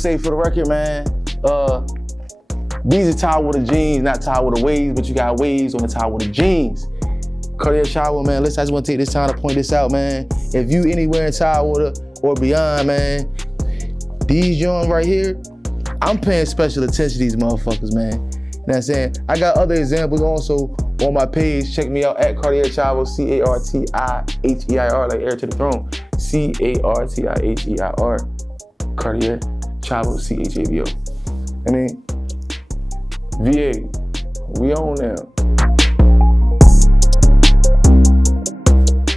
say for the record, man, these are tied with the jeans, not tied with the waves, but you got waves on the tie with the jeans. Cartiheir Chavo, man, listen, I just want to take this time to point this out, man. If you anywhere in Tidewater or beyond, man, these young right here, I'm paying special attention to these motherfuckers, man. You know what I'm saying? I got other examples also on my page. Check me out at Cartiheir Chavo, C-A-R-T-I-H-E-I-R, like heir to the throne. C-A-R-T-I-H-E-I-R. Cartiheir Chavo, C-H-A-V-O. I mean, VA, we on now.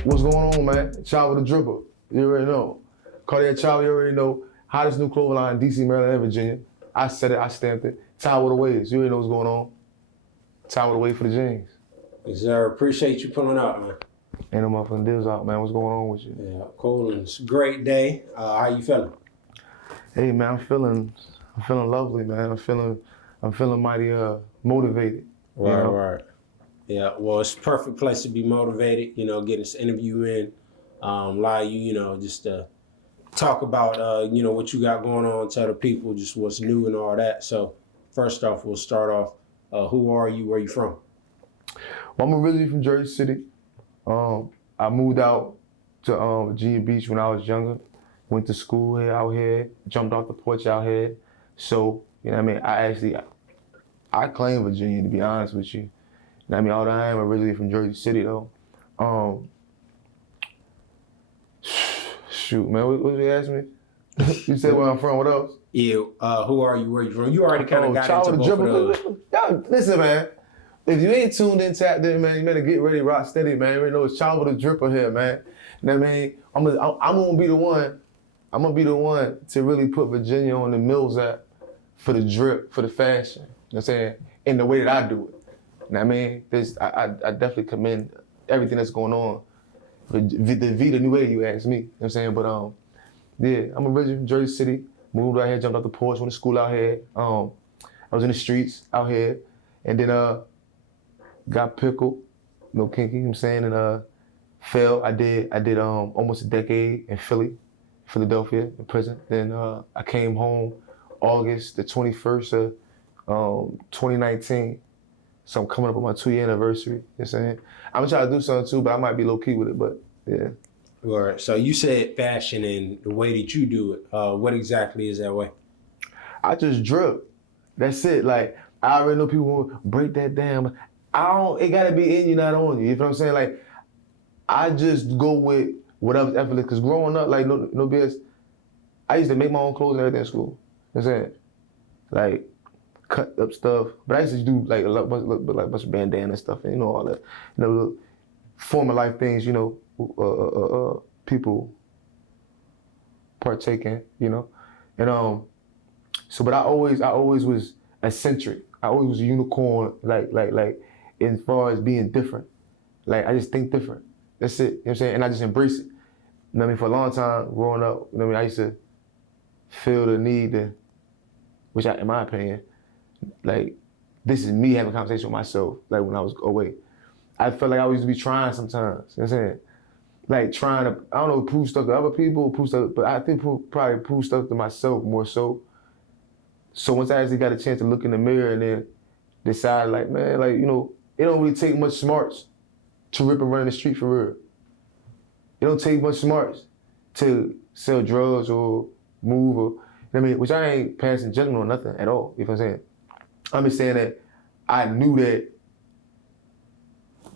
What's going on, man? Chavo the Dripper, you already know. Cartiheir Chavo, you already know. Hottest new clothing line in DC, Maryland, and Virginia. I said it, I stamped it. Tie with the waves, you already know what's going on. Tie with the wave for the jeans. Yes, sir. Appreciate you pulling out, man. Ain't no motherfucking deals out, man. What's going on with you? Yeah, cool, and it's a great day. How you feeling? Hey, man, I'm feeling lovely, man. I'm feeling mighty motivated. Right. Yeah, well, it's a perfect place to be motivated, you know, get this interview in, allow you, you know, just to talk about, you know, what you got going on, tell the people just what's new and all that. So first off, we'll start off, who are you, where you from? Well, I'm originally from Jersey City. I moved out to Virginia Beach when I was younger, went to school here, out here, jumped off the porch out here. So, you know what I mean, I claim Virginia, to be honest with you. You know what I mean, although I am originally from Jersey City though. Shoot, man, what did you ask me? You said where I'm from, what else? Yeah, who are you, where you from? You already kind of got into both of those. Yo, listen, man. If you ain't tuned in, tapped in, man, you better get ready, rock steady, man. You already know it's Chavo the Dripper here, man. You know what I mean? I'm gonna be the one. I'm gonna be the one to really put Virginia on the Mills app for the drip, for the fashion. You know what I'm saying? In the way that I do it. You know what I mean? I definitely commend everything that's going on. The new way you asked me. You know what I'm saying? But yeah, I'm originally from Jersey City. Moved out here, jumped off the porch, went to school out here. I was in the streets out here, and then got pickled, no kinky, you know what I'm saying, and fell. I did almost a decade in Philadelphia, in prison. Then I came home August the 21st of 2019. So I'm coming up on my 2-year anniversary, you know what I'm saying? I'm gonna try to do something too, but I might be low key with it, but yeah. All right, so you said fashion and the way that you do it. What exactly is that way? I just drip. That's it. Like, I already know people will break that down. It gotta be in you, not on you. You know what I'm saying? Like, I just go with whatever's effortless. Cause growing up, like, no BS, I used to make my own clothes and everything in school. You know what I'm saying? Like, cut up stuff. But I used to do like a bunch of bandana and stuff, and you know, all that, you know, former life things, you know, people partake in, you know. And so, but I always was eccentric. I always was a unicorn, like as far as being different. Like, I just think different. That's it, you know what I'm saying? And I just embrace it. You know what I mean? For a long time, growing up, you know what I mean, I used to feel the need to, which in my opinion, like, this is me having a conversation with myself, like when I was away. I felt like I used to be trying sometimes, you know what I'm saying? Like trying to, I don't know, prove stuff to other people, but I think probably prove stuff to myself more so. So once I actually got a chance to look in the mirror and then decide, like, man, like, you know, it don't really take much smarts to rip and run in the street for real. It don't take much smarts to sell drugs or move or, you know what I mean? Which I ain't passing judgment on nothing at all, you know what I'm saying? I'm just saying that I knew that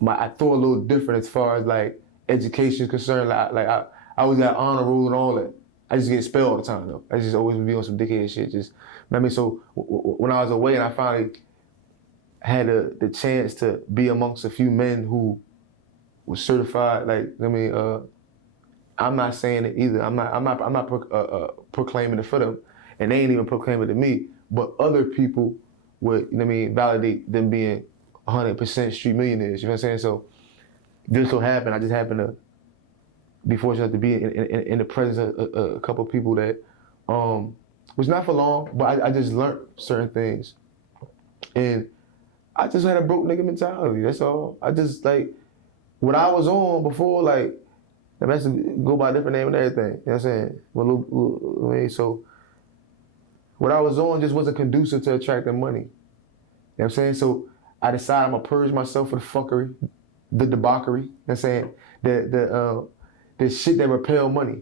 I thought a little different as far as like education is concerned. I always got honor roll and all that. I just get expelled all the time though. I just always would be on some dickhead shit. Just, you know what I mean? So when I was away and I finally had the chance to be amongst a few men who were certified, like, I mean, I'm not saying it either. I'm not proclaiming it for them, and they ain't even proclaiming it to me. But other people would, you know what I mean, validate them being 100% street millionaires. You know what I'm saying? So this so happened. I just happened to be fortunate to be in the presence of a couple of people that was not for long, but I just learned certain things, and I just had a broke nigga mentality. That's all. I just, like, what I was on before, like, that's to go by a different name and everything. You know what I'm saying? So what I was on just wasn't conducive to attracting money. You know what I'm saying? So I decided I'm gonna purge myself of the fuckery, the debauchery. You know what I'm saying? The shit that repel money,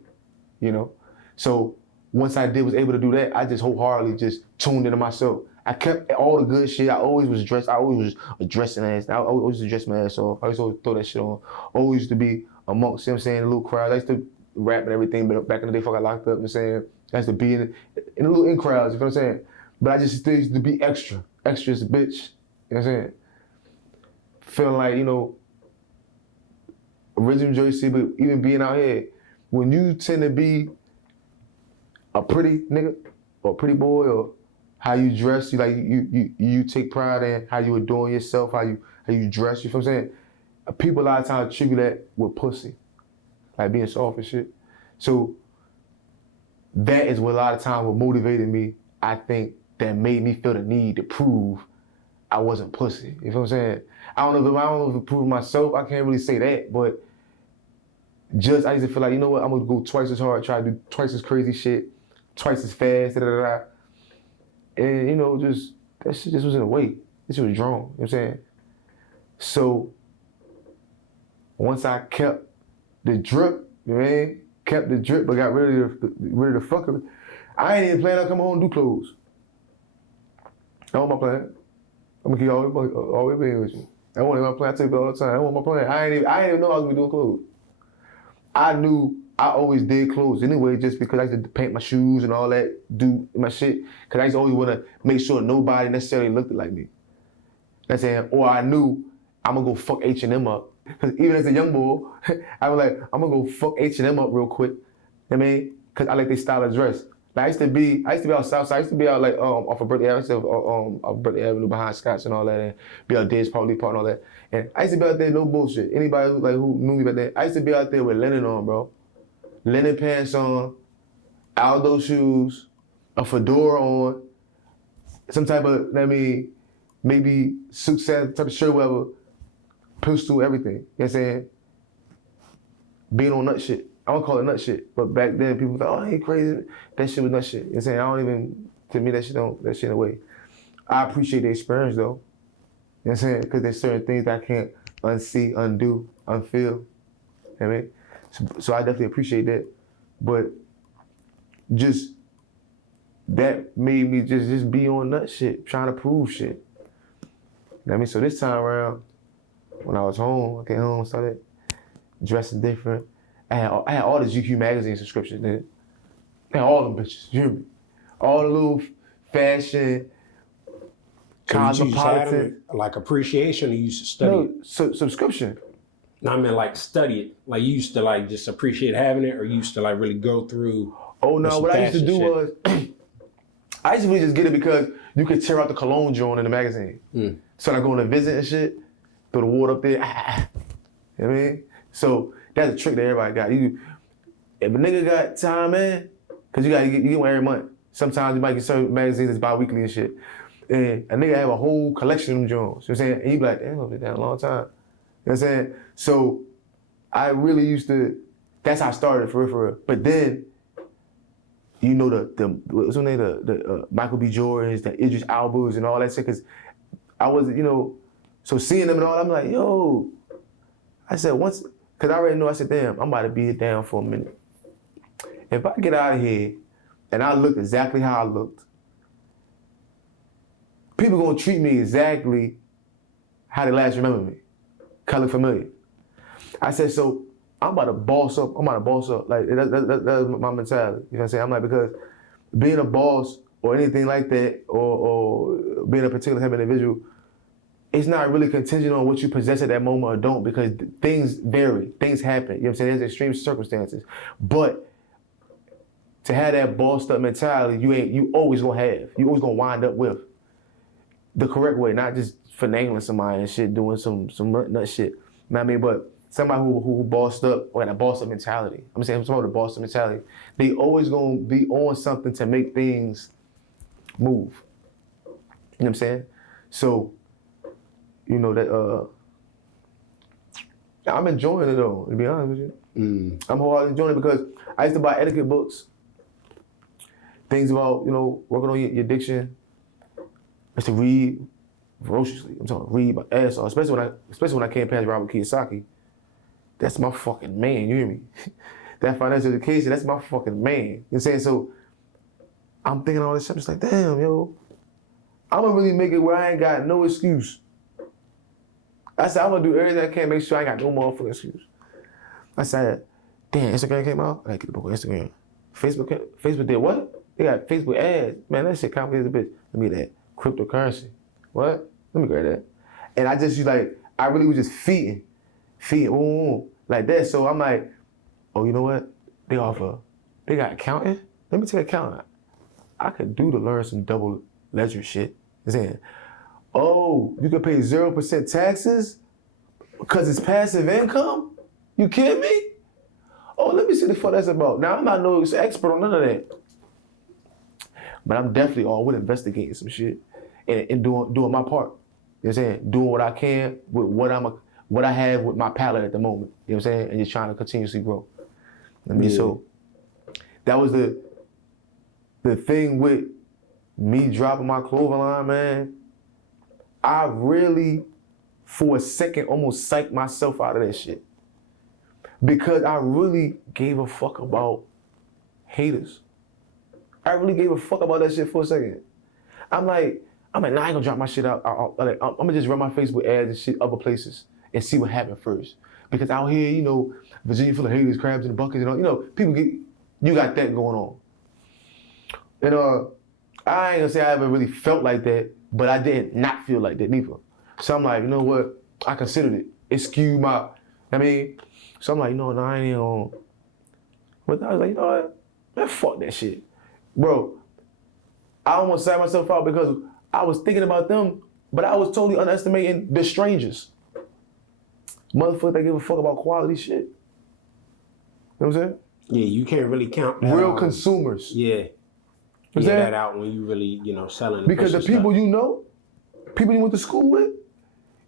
you know? So once I was able to do that, I just wholeheartedly just tuned into myself. I kept all the good shit. I always was dressed. I always was a dressing ass. I always used to dress my ass off. I used to always throw that shit on. Always used to be amongst, you know what I'm saying, the little crowd. I used to rap and everything, but back in the day before I got locked up, you know what I'm saying? I used to be in the little in crowds, you know what I'm saying? But I just still used to be extra. Extra as a bitch. You know what I'm saying? Feeling like, you know, original Jersey, but even being out here, when you tend to be a pretty nigga or a pretty boy, or how you dress, you take pride in how you adorn yourself, how you dress, you feel what I'm saying? People a lot of times attribute that with pussy, like being soft and shit. So that is what a lot of times what motivated me, I think, that made me feel the need to prove I wasn't pussy. You feel what I'm saying? I don't know if to prove myself, I can't really say that, but just I used to feel like, you know what, I'm gonna go twice as hard, try to do twice as crazy shit, twice as fast, and you know, just that shit just was in the way. This shit was drawn, you know what I'm saying? So once I kept the drip, you know what I mean? Kept the drip, but got rid of the fuckery. I ain't even planning on coming home and do clothes. That wasn't my plan. I'm gonna keep all the way being with you. That wasn't my plan. I tell you all the time. That wasn't my plan. I ain't even know I was gonna be doing clothes. I knew I always did clothes anyway, just because I used to paint my shoes and all that, do my shit. Cause I used to always want to make sure nobody necessarily looked like me. That's saying, or I knew I'm gonna go fuck H&M up. Cause even as a young boy, I was like, I'm gonna go fuck H&M up real quick. You know what I mean? Cause I like their style of dress. Like I used to be out south side. I used to be out like off of Birthday Avenue, off Birthday Avenue behind Scotts and all that, and be out Dez Park, Lee Park and all that. And I used to be out there, no bullshit. Anybody who knew me back then, I used to be out there with linen on, bro. Linen pants on, Aldo shoes, a fedora on, some type of, I mean, maybe suit set type of shirt, whatever, pistol, everything. You know what I'm saying? Being on nut shit. I don't call it nut shit, but back then people thought, oh, he crazy. That shit was nut shit. You know what I'm saying? I don't even, to me, that shit in a way. I appreciate the experience though. You know what I'm saying? Because there's certain things that I can't unsee, undo, unfeel. You know what I mean? So I definitely appreciate that. But just, that made me just be on nut shit, trying to prove shit. You know what I mean? So this time around, when I was home, I came home, started dressing different. I had all the GQ magazine subscriptions, nigga. I had all them bitches, you hear me? All the little fashion, cosmopolitan. Like appreciation, or you used to study it? No, subscription. No, I mean like study it. Like you used to like just appreciate having it, or you used to like really go through. Oh no, what I used to do was, I used to really just get it because you could tear out the cologne joint in the magazine. So I go on a visit and shit, throw the water up there, you know what I mean? So that's a trick that everybody got. If a nigga got time, man, cause you get one every month. Sometimes you might get certain magazines that's bi-weekly and shit. And a nigga have a whole collection of them joints, you know what I'm saying? And you be like, damn, I've been down a long time. You know what I'm saying? So I really used to, that's how I started for real. But then, you know what's her name, the Michael B. Jordans, the Idris Albas and all that shit, cause I was, you know, so seeing them and all, I'm like, yo, I said once, cause I already know, I said, damn, I'm about to be down for a minute. If I get out of here and I look exactly how I looked, people gonna treat me exactly how they last remember me. Cause I look familiar. I said, so I'm about to boss up. Like, that's my mentality. You know what I'm saying? I'm like, because being a boss or anything like that, or being a particular type of individual, it's not really contingent on what you possess at that moment or don't, because things vary, things happen. You know what I'm saying? There's extreme circumstances. But to have that bossed up mentality, you always gonna wind up with the correct way, not just finagling somebody and shit, doing some nut shit. You know what I mean? But somebody who bossed up, or got a bossed up mentality. I'm saying somebody with a bossed up mentality. They always gonna be on something to make things move. You know what I'm saying? So, you know that I'm enjoying it though, to be honest with you. I'm wholeheartedly enjoying it because I used to buy etiquette books things about, you know, working on your addiction is to read ferociously. I'm talking read my ass off, especially when I came past Robert Kiyosaki. That's my fucking man, you hear me? That financial education, that's my fucking man. You know what I'm saying? So I'm thinking all this shit, I'm just like, damn, yo, I'm gonna really make it where I ain't got no excuse. I said, I'm gonna do everything I can, make sure I ain't got no motherfucking excuse. I said, damn, Instagram came out? I gotta get the book on Instagram. Facebook did what? They got Facebook ads. Man, that shit complicated as a bitch. Let me get that. Cryptocurrency. What? Let me grab that. And I just, I really was just feeding, like that. So I'm like, oh, you know what? They got accounting? Let me take accounting. I could do to learn some double ledger shit. You know what I'm saying, oh, you can pay 0% taxes because it's passive income? You kidding me? Oh, let me see the fuck that's about. Now, I'm not no expert on none of that. But I'm definitely all with investigating some shit and doing my part. You know what I'm saying? Doing what I can with what I have with my palette at the moment. You know what I'm saying? And just trying to continuously grow. I mean, so that was the thing with me dropping my clothing line, man. I really, for a second, almost psyched myself out of that shit. Because I really gave a fuck about haters. I really gave a fuck about that shit for a second. I'm like, nah, I ain't gonna drop my shit out. I'm gonna just run my Facebook ads and shit other places and see what happens first. Because out here, you know, Virginia full of haters, crabs in the buckets, you know, you got that going on. And I ain't gonna say I ever really felt like that, but I did not feel like that neither. So I'm like, you know what? I considered it. It skewed so I'm like, you know, no, I ain't gonna. But I was like, you know what? Man, fuck that shit. Bro, I almost sat myself out because I was thinking about them, but I was totally underestimating the strangers. Motherfuckers that give a fuck about quality shit. You know what I'm saying? Yeah, you can't really count that real consumers. Yeah. Figure that out when you really, you know, selling. Because the people you know, people you went to school with,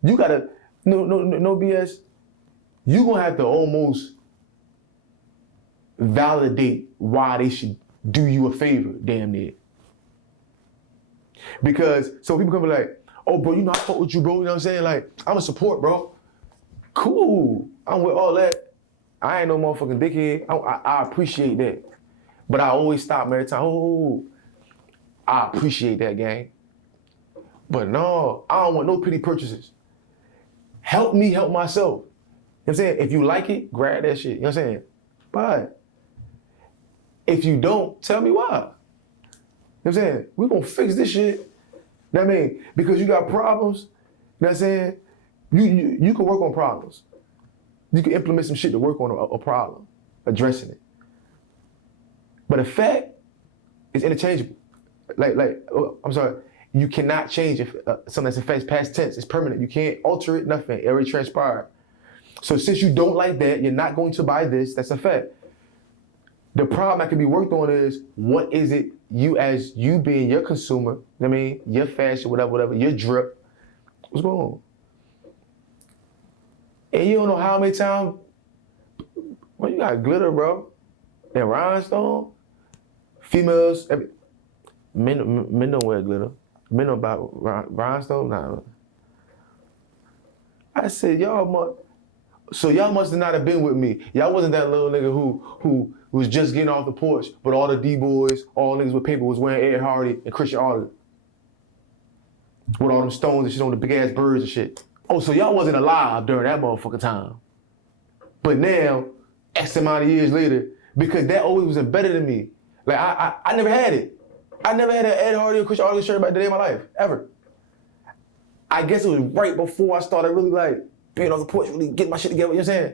you gotta, no BS, you gonna have to almost validate why they should do you a favor, damn near. Because, so people come be like, oh bro, you know I fuck with you, bro, you know what I'm saying? Like, I'm a support, bro. Cool, I'm with all that. I ain't no motherfucking dickhead. I appreciate that. But I always stop every time, oh, I appreciate that, gang. But no, I don't want no pity purchases. Help me help myself. You know what I'm saying? If you like it, grab that shit. You know what I'm saying? But if you don't, tell me why. You know what I'm saying? We're gonna fix this shit. You know what I mean? Because you got problems, you know what I'm saying? You can work on problems. You can implement some shit to work on a problem, addressing it. But a fact is interchangeable. I'm sorry, you cannot change something that's in past tense. It's permanent. You can't alter it, nothing. It already transpired. So since you don't like that, you're not going to buy this, that's a fact. The problem that can be worked on is, what is it you, as you being your consumer, you know what I mean, your fashion, whatever, your drip, what's going on? And you don't know how many times, well, you got glitter, bro, and rhinestone. Females, men don't wear glitter. Men don't buy rhinestone. Nah. I said, y'all must have not have been with me. Y'all wasn't that little nigga who was just getting off the porch, but all the D-boys, all niggas with paper was wearing Ed Hardy and Christian Arthur. With all them stones and shit on the big ass birds and shit. Oh, so y'all wasn't alive during that motherfucking time. But now, X amount of years later, because that always was embedded in me. Like, I never had it. I never had an Ed Hardy or Christian Arthur shirt back the day of my life, ever. I guess it was right before I started really like being on the porch, really getting my shit together, you know what I'm saying?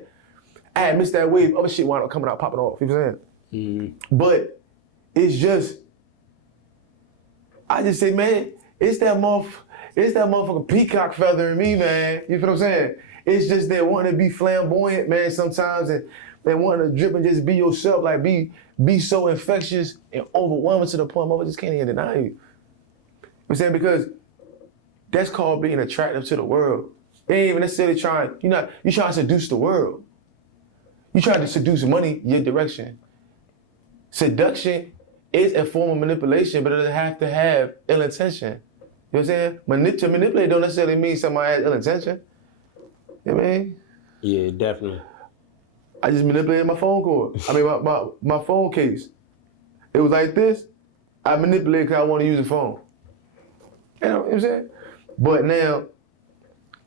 I had missed that wave, other shit wound up coming out, popping off, you know what I'm saying? But it's just, I just say, man, it's that motherfucking peacock feather in me, man. You feel what I'm saying? It's just that wanting to be flamboyant, man, sometimes, and wanting to drip and just be yourself, like be so infectious and overwhelming to the point mother just can't even deny you. You know what I'm saying? Because that's called being attractive to the world. They ain't even necessarily trying, you're trying to seduce the world. You trying to seduce money your direction. Seduction is a form of manipulation, but it doesn't have to have ill intention. You know what I'm saying? To manipulate don't necessarily mean somebody has ill intention. You know what I mean? Yeah, definitely. I just manipulated my phone cord. I mean, my phone case. It was like this. I manipulated because I want to use the phone. You know what I'm saying? But now,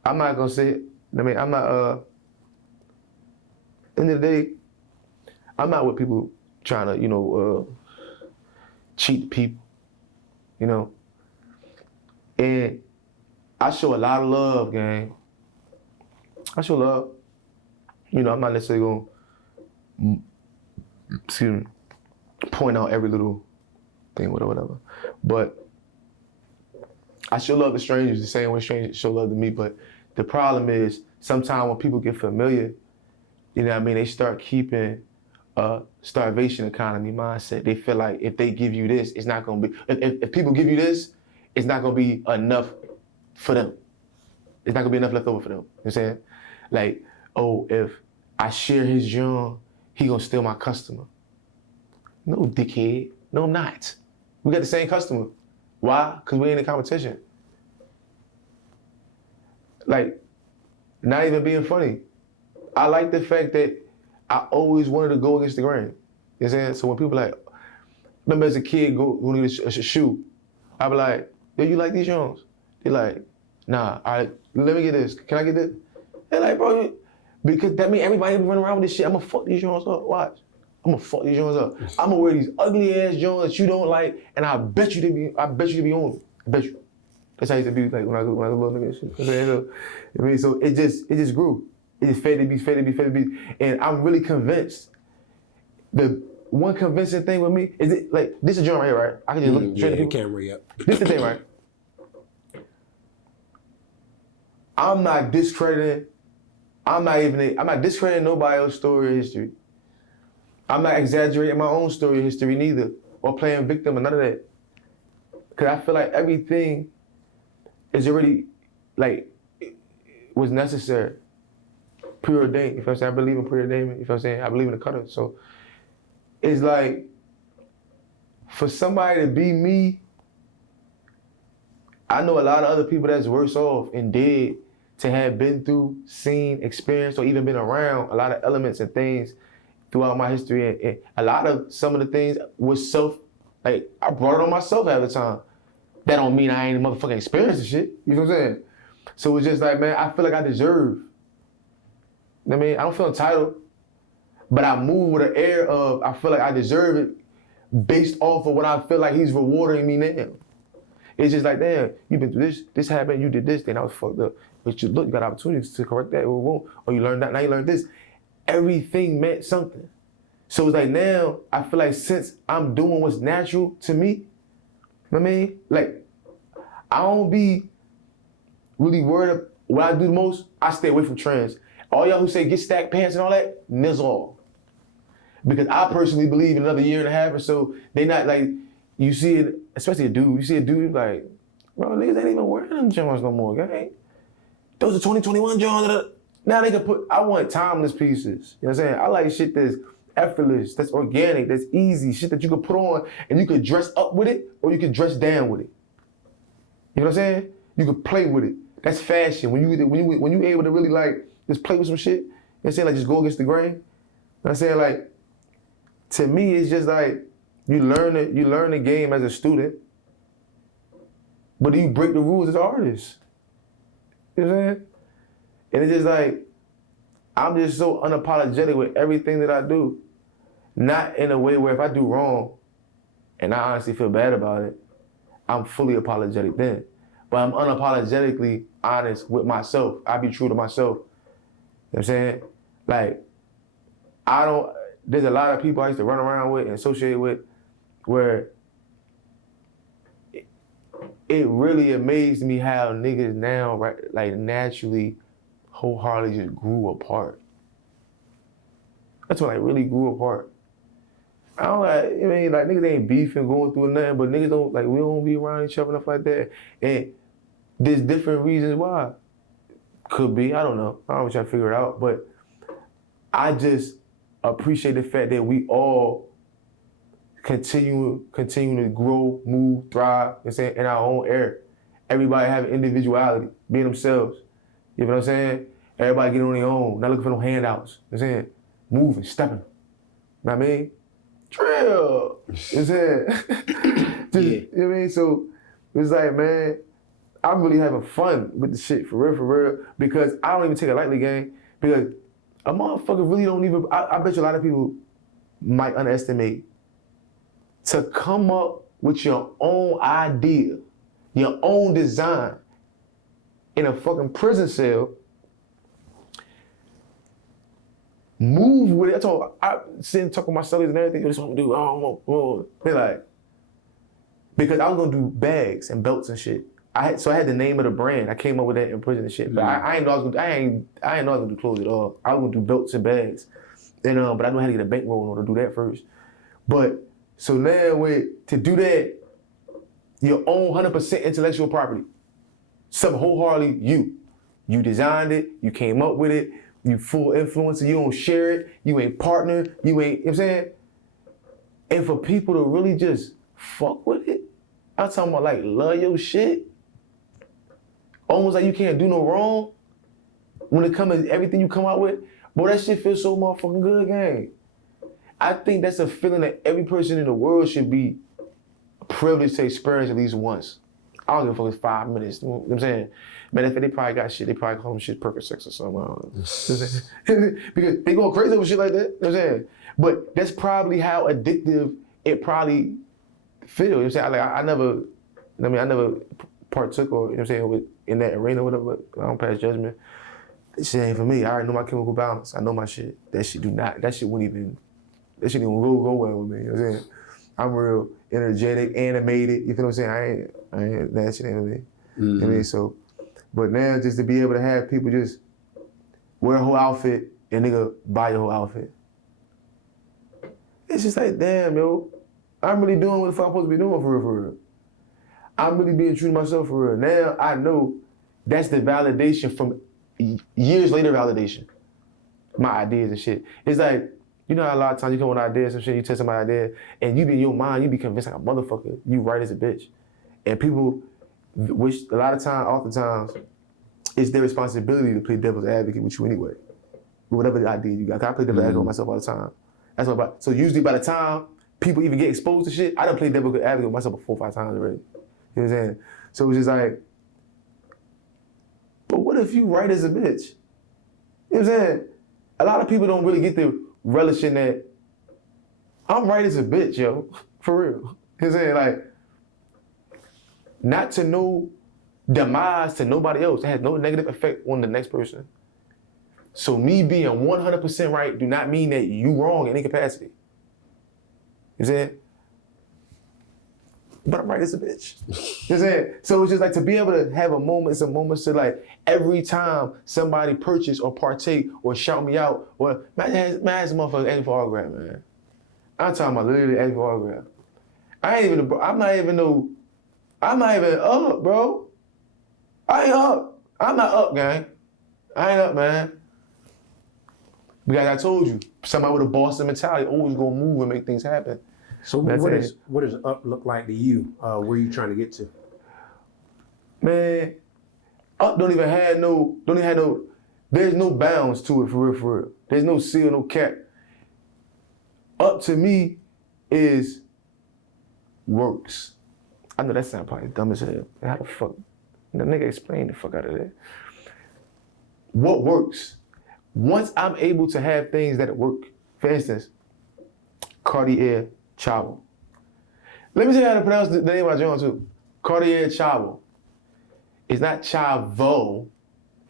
I'm not going to say it. I mean, I'm not, end of the day, I'm not with people trying to, cheat people, you know? And I show a lot of love, gang. I show love. You know, I'm not necessarily going to, point out every little thing, whatever. But I show love to strangers the same way strangers show love to me. But the problem is sometimes when people get familiar, you know what I mean, they start keeping a starvation economy mindset. They feel like if they give you this, it's not going to be, if people give you this, it's not going to be enough for them. It's not going to be enough left over for them. You know what I'm saying? Like, oh, if I share his joint, he going to steal my customer. No, dickhead. No, I'm not. We got the same customer. Why? Because we ain't in competition. Like, not even being funny. I like the fact that I always wanted to go against the grain. You know what I'm saying? So when people like, remember as a kid who needed a shoe, I be like, yo, you like these joints? They like, nah, all right, let me get this. Can I get this? They're like, bro, because that means everybody be running around with this shit. I'm gonna fuck these joints up. Watch. I'm gonna fuck these joints up. I'm gonna wear these ugly ass joints that you don't like, and I bet you they be on them. I bet you. That's how I used to be like when I was a little nigga and shit. I mean, so it just grew. It just fed to be. And I'm really convinced. The one convincing thing with me is it like this is a joint right here, right? I can just look straight at people. Camera, up. This the thing, right? I'm not discrediting nobody else's story or history. I'm not exaggerating my own story or history neither, or playing victim or none of that. Cause I feel like everything is already like was necessary, preordained. You know what I'm saying? I believe in preordainment. You know what I'm saying? I believe in the cutter. So it's like for somebody to be me, I know a lot of other people that's worse off and dead to have been through, seen, experienced, or even been around a lot of elements and things throughout my history. And a lot of some of the things was like I brought it on myself at the time. That don't mean I ain't motherfucking experienced the shit. You know what I'm saying? So it's just like, man, I feel like I deserve. You know what I mean? I don't feel entitled, but I move with an air of I feel like I deserve it based off of what I feel like he's rewarding me now. It's just like, damn, you've been through this happened, you did this, then I was fucked up. But you got opportunities to correct that, or you learned that, now you learned this. Everything meant something. So it's like now, I feel like since I'm doing what's natural to me, you know what I mean? Like, I don't be really worried about what I do the most, I stay away from trends. All y'all who say get stacked pants and all that, nizzle. Because I personally believe in another year and a half or so, they not like, you see it, especially you see a dude like, bro, niggas ain't even wearing them Johns no more, gang. Those are 2021 Johns. Now they can I want timeless pieces. You know what I'm saying? I like shit that's effortless, that's organic, that's easy, shit that you can put on and you can dress up with it or you can dress down with it. You know what I'm saying? You can play with it. That's fashion. When you able to really like just play with some shit, you know what I'm saying? Like just go against the grain. You know what I'm saying? Like, to me, it's just like you learn the game as a student, but you break the rules as an artist. You know what I'm saying? And it's just like, I'm just so unapologetic with everything that I do. Not in a way where if I do wrong, and I honestly feel bad about it, I'm fully apologetic then. But I'm unapologetically honest with myself. I be true to myself. You know what I'm saying? Like, there's a lot of people I used to run around with and associate with where it really amazed me how niggas now, right, like naturally, wholeheartedly just grew apart. That's when I really grew apart. I don't like, I mean, like niggas ain't beefing, going through nothing, but niggas don't, like we don't be around each other and stuff like that. And there's different reasons why. Could be, I don't know. I don't try to figure it out, but I just appreciate the fact that we all continue to grow, move, thrive, you know what I'm saying, in our own era. Everybody having individuality, being themselves. You know what I'm saying? Everybody getting on their own, not looking for no handouts. You know what I'm saying? Moving, stepping. You know what I mean? Drill. You know what I'm saying? Just, you know what I mean? So it's like, man, I'm really having fun with the shit, for real, because I don't even take it lightly, gang. Because a motherfucker really don't even, I bet you a lot of people might underestimate to come up with your own idea, your own design in a fucking prison cell, move with it. I sit and talk with my cellies and everything, this is what I'm gonna do, I don't know. They're like, because I was gonna do bags and belts and shit. So I had the name of the brand. I came up with that in prison and shit. But I ain't know I was gonna do clothes at all. I was gonna do belts and bags. And but I knew how to get a bankroll in order to do that first. But so now to do that, your own 100% intellectual property. Something wholeheartedly you. You designed it, you came up with it, you full influencer, you don't share it, you ain't partner, you ain't, you know what I'm saying? And for people to really just fuck with it, I'm talking about like love your shit. Almost like you can't do no wrong. When it comes to everything you come out with, boy, that shit feels so motherfucking good, gang. I think that's a feeling that every person in the world should be privileged to experience at least once. I don't give a fuck, it's 5 minutes. You know what I'm saying? Man, if they probably got shit, they probably call them shit Percocets or something. I don't know. Because they go crazy with shit like that. You know what I'm saying? But that's probably how addictive it probably feels. You know what I'm saying? I never partook or, you know what I'm saying, in that arena or whatever, but I don't pass judgment. This shit ain't for me. I already know my chemical balance. I know my shit. That shit wouldn't even go well with me. You know what I'm saying? I'm real energetic, animated. You feel what I'm saying? I ain't that shit ain't with me. Mm-hmm. You know what I mean? So, but now just to be able to have people just wear a whole outfit and nigga buy your whole outfit. It's just like, damn, yo, I'm really doing what the fuck I'm supposed to be doing for real. I'm really being true to myself for real. Now I know that's the validation from years later validation. My ideas and shit. It's like, you know how a lot of times you come with ideas and shit, you tell somebody idea, and you be in your mind, you be convinced like a motherfucker, you right as a bitch. And people, which a lot of times, oftentimes, it's their responsibility to play devil's advocate with you anyway. With whatever the idea you got. I play devil's advocate with myself all the time. That's what so usually by the time people even get exposed to shit, I done played devil's advocate with myself 4 or 5 times already. You know what I'm saying? So it's just like, but what if you right as a bitch? You know what I'm saying? A lot of people don't really get the relish in that I'm right as a bitch, yo. For real. You know what I'm saying? Like, not to no demise to nobody else. It has no negative effect on the next person. So me being 100% right do not mean that you wrong in any capacity. You know what I'm saying? But I'm right as a bitch. You know what I'm saying? So it's just like to be able to have some moments to like every time somebody purchase or partake or shout me out or man, this motherfucker asking for autograph, man. I'm talking about literally asking for autograph. I'm not even up, bro. I ain't up. I'm not up, gang. I ain't up, man. Because I told you, somebody with a boss mentality always gonna move and make things happen. So what does up look like to you? Where are you trying to get to? Man, up don't even have no, there's no bounds to it for real. There's no seal, no cap. Up to me is works. I know that sounds probably dumb as hell. How the fuck? The nigga explain the fuck out of that. What works? Once I'm able to have things that work, for instance, Cartiheir Chavo. Let me tell you how to pronounce the name of my joint too. Cartiheir Chavo. It's not Chavo.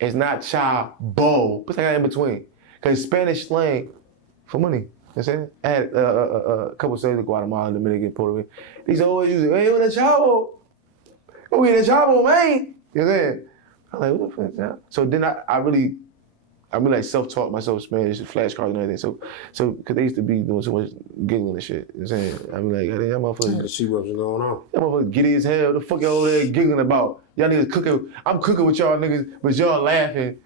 It's not Chabo. What's that in between? Because Spanish slang for money. You know what I'm saying? I had a couple of states in Guatemala, Dominican, Puerto Rico. These always use it. Hey, what the Chavo? Go get the Chavo, man. You know what I'm saying? I'm like, what the fuck is that? So then I really like self-taught myself Spanish, flashcards and everything. So, because they used to be doing so much giggling and shit. You know what I'm saying? I be like, hey, y'all motherfuckers. I had to see what was going on. Y'all motherfuckers giddy as hell. The fuck y'all over there giggling about? Y'all niggas cooking. I'm cooking with y'all niggas, but y'all laughing,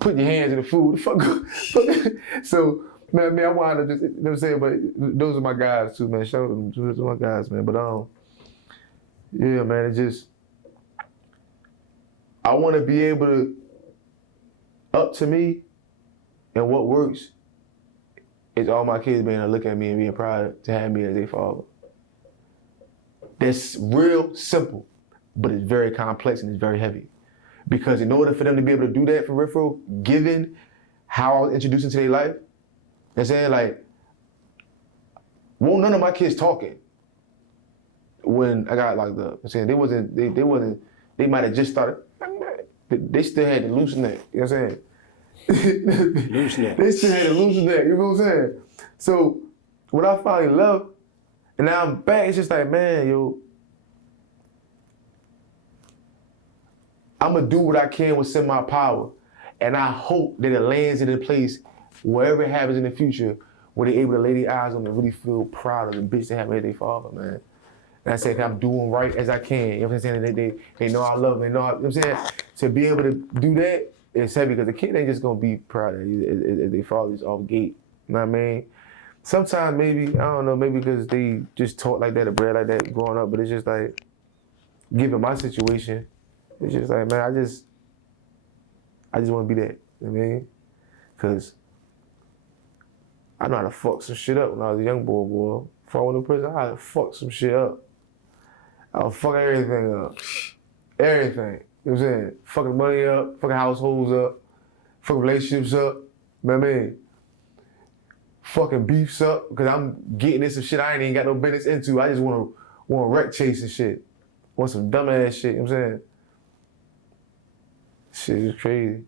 putting your hands in the food. The fuck. So Man, I wanted to just, you know what I'm saying? But those are my guys too, man. Shout out to them. Those are my guys, man. But yeah, man, it just, I want to be able to, up to me, and what works is all my kids being able to look at me and being proud to have me as their father. That's real simple, but it's very complex and it's very heavy. Because in order for them to be able to do that for real, given how I was introduced into their life, you know what I'm saying? Like, won't none of my kids talking when I got locked up. I'm saying they might have just started, they still had the loose neck, you know what I'm saying? Loose neck. They still had a loose neck, you know what I'm saying? So when I finally left, and now I'm back, it's just like, man, yo, I'm gonna do what I can within my power. And I hope that it lands in a place, wherever it happens in the future, where they're able to lay their eyes on me and really feel proud of the bitch they have made their father, man. And I said, I'm doing right as I can. You know what I'm saying? They know I love them. They know how, you know what I'm saying? To be able to do that, it's heavy because the kid ain't just gonna be proud of you as their father's off gate. You know what I mean? Sometimes maybe, I don't know, maybe because they just taught like that or bred like that growing up, but it's just like, given my situation, it's just like, man, I just want to be that. You know what I mean? Because I know how to fuck some shit up when I was a young boy. Before I went to prison, I had to fuck some shit up. I would fuck everything up. Everything. You know what I'm saying? Fucking money up, fucking households up, fucking relationships up. You know what I mean? Fucking beefs up, because I'm getting into some shit I ain't even got no business into. I just want to wreck chase and shit. Want some dumbass shit, you know what I'm saying? Shit is crazy.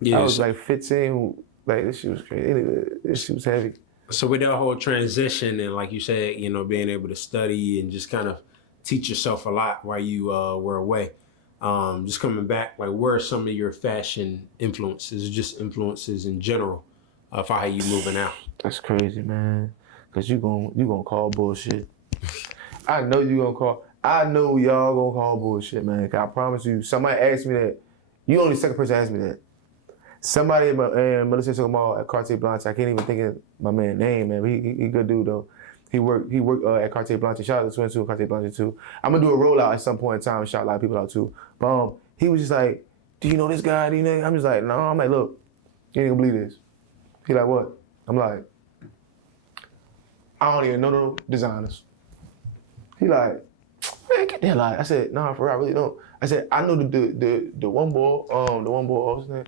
Yeah, I was like 15, like this shit was crazy. Anyway, this shit was heavy. So with that whole transition and like you said, you know, being able to study and just kind of teach yourself a lot while you were away, just coming back, like where are some of your fashion influences, just influences in general for how you moving out? That's crazy, man. Cause you gonna call bullshit. I know y'all gonna call bullshit, man. Cause I promise you, somebody asked me that. You only the second person asked me that. Somebody in Melissa Sogamall at Cartiheir Chavo, I can't even think of my man's name, man. But he good dude though. He worked at Cartiheir Chavo. Shout out to Twin too, Cartiheir Chavo too. I'm gonna do a rollout at some point in time and shout a lot of people out too. But he was just like, do you know this guy? Do you know? I'm just like, no. I'm like, look, you ain't gonna believe this. He like, what? I'm like, I don't even know no designers. He like, man, get the hell out. I said, nah, for real, I really don't. I said, I know the one boy, what was his name?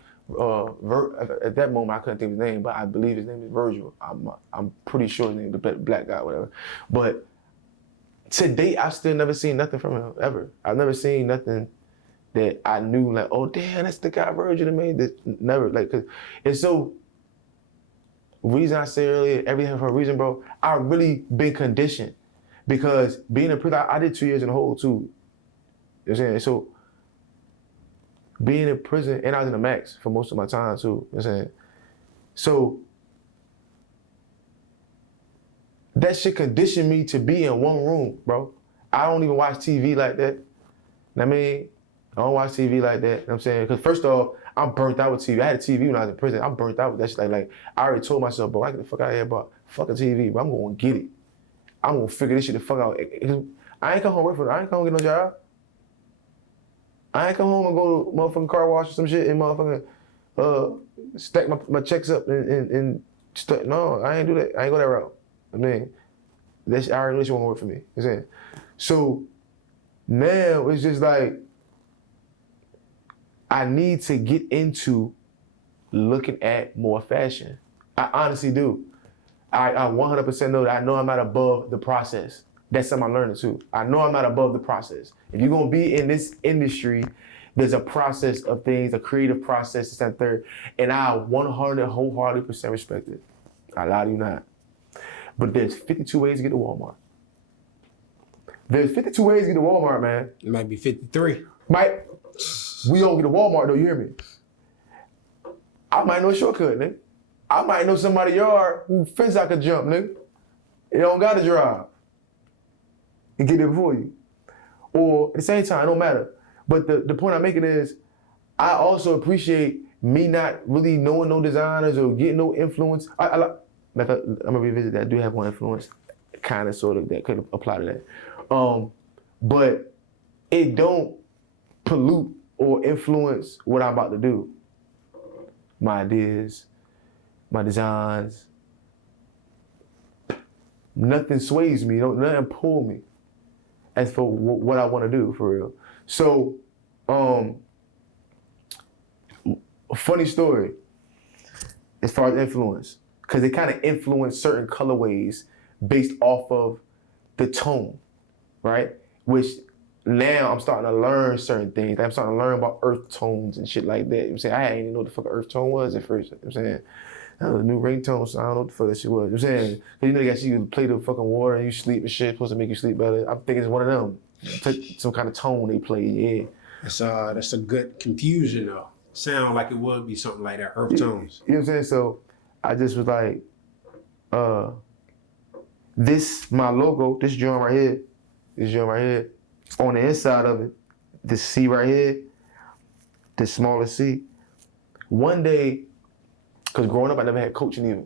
At that moment, I couldn't think of his name, but I believe his name is Virgil. I'm pretty sure his name is the black guy, whatever. But to date, I've still never seen nothing from him, ever. I've never seen nothing that I knew, like, oh, damn, that's the guy Virgil that made this. Never, like, cause it's so, reason I said earlier, everything for a reason, bro, I've really been conditioned. Because being in prison, I did 2 years in the hole too. You know what I'm saying? So being in prison, and I was in the max for most of my time too. You know what I'm saying? So that shit conditioned me to be in one room, bro. I don't even watch TV like that. You know what I mean? I don't watch TV like that. You know what I'm saying? Because first off, I'm burnt out with TV. I had a TV when I was in prison. I'm burnt out with that shit. Like I already told myself, bro, I get the fuck out of here, bro. Fuck a TV, bro. I'm gonna get it. I'm gonna figure this shit the fuck out. I ain't come home I ain't come home get no job. I ain't come home and go to motherfucking car wash or some shit and motherfucking stack my checks up and no, I ain't do that. I ain't go that route. I mean, I already know this won't work for me. You know what I'm saying? So now it's just like I need to get into looking at more fashion. I honestly do. I 100% know that I know I'm not above the process. That's something I'm learning too. I know I'm not above the process. If you're gonna be in this industry, there's a process of things, a creative process, this and third, and I 100% respect it. I lie to you not. But there's 52 ways to get to Walmart. There's 52 ways to get to Walmart, man. It might be 53. We don't get to Walmart though, you hear me? I might know a shortcut, nigga. I might know somebody yard who fence I could jump, nigga. It don't gotta drive. And get there before you. Or at the same time, it don't matter. But the point I'm making is, I also appreciate me not really knowing no designers or getting no influence. I'm gonna revisit that. I do have one influence, kind of, sort of, that could apply to that. But it don't pollute or influence what I'm about to do. My ideas, my designs. Nothing sways me. Nothing pull me. As for what I want to do, for real. So, a funny story as far as influence, because they kind of influence certain colorways based off of the tone, right? Which now I'm starting to learn certain things. I'm starting to learn about earth tones and shit like that. You know what I'm saying? I didn't even know what the fuck an earth tone was at first. You know what I'm saying? That was a new ringtone, so I don't know what the fuck that shit was. You know what I'm saying? Cause you know they got you play the fucking water and you sleep and shit, supposed to make you sleep better. I'm thinking it's one of them. Some kind of tone they play, yeah. That's a good confusion though. Sound like it would be something like that, earth tones. You know what I'm saying? So I just was like, this, my logo, this joint right here, on the inside of it, this C right here, this smaller C. One day, because growing up, I never had coaching either.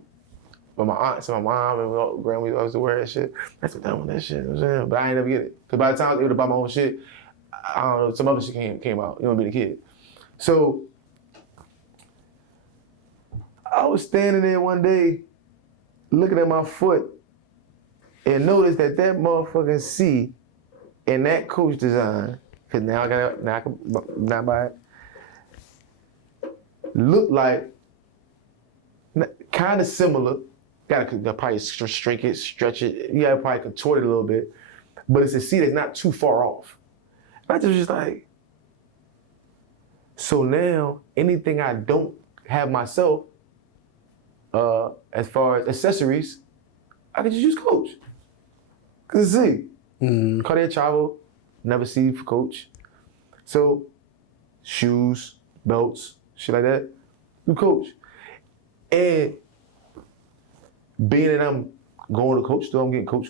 But my aunts and my mom and my grandma always wear that shit. I said, damn, that shit, you know what I'm saying? But I ain't never get it. Because by the time I was able to buy my own shit, I don't know, some other shit came out, you know, being a kid. So, I was standing there one day, looking at my foot, and noticed that motherfucking C in that Coach design, because now I can not buy it, looked like, kind of similar. Gotta probably shrink it, stretch it. You gotta probably contort it a little bit. But it's a C that's not too far off. And I just was just like, so now anything I don't have myself, as far as accessories, I can just use Coach. Cause it's C. Cartiheir Chavo, never C for Coach. So shoes, belts, shit like that, do Coach. And being that I'm going to Coach store, I'm getting Coach.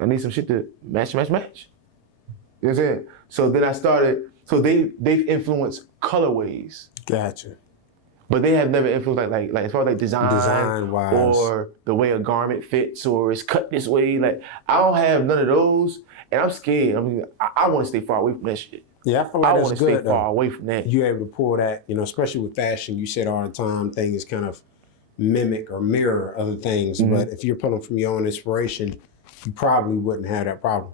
I need some shit to match. You know what I'm saying? So then I started, so they've influenced colorways. Gotcha. But they have never influenced like as far as like Design wise, or the way a garment fits or it's cut this way. Like I don't have none of those, and I'm scared. I mean, I want to stay far away from that shit. Yeah, I feel like I that's want to good. stay far away from that. You're able to pull that, you know, especially with fashion. You said all the time things kind of mimic or mirror other things, but if you're pulling from your own inspiration, you probably wouldn't have that problem.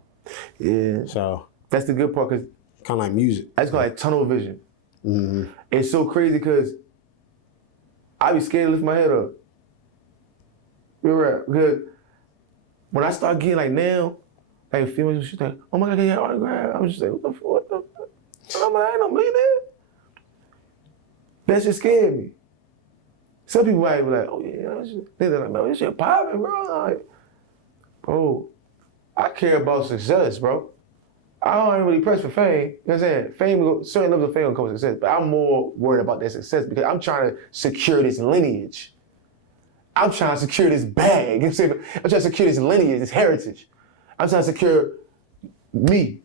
Yeah. So that's the good part, because kind of like music. I just call it tunnel vision. It's so crazy because I be scared to lift my head up. You're right. Because when I start getting like now, like feeling shit like, oh my God, can you have an autograph? I'm just like, what the fuck? I'm like, I ain't no millionaire. That shit scared me. Some people might be like, oh yeah, they're like, man, this shit popping, bro. I'm like, bro, I care about success, bro. I don't really press for fame. You know what I'm saying? Fame, certain levels of fame will come with success, but I'm more worried about that success because I'm trying to secure this lineage. I'm trying to secure this bag. You know what I'm saying? I'm trying to secure this lineage, this heritage. I'm trying to secure me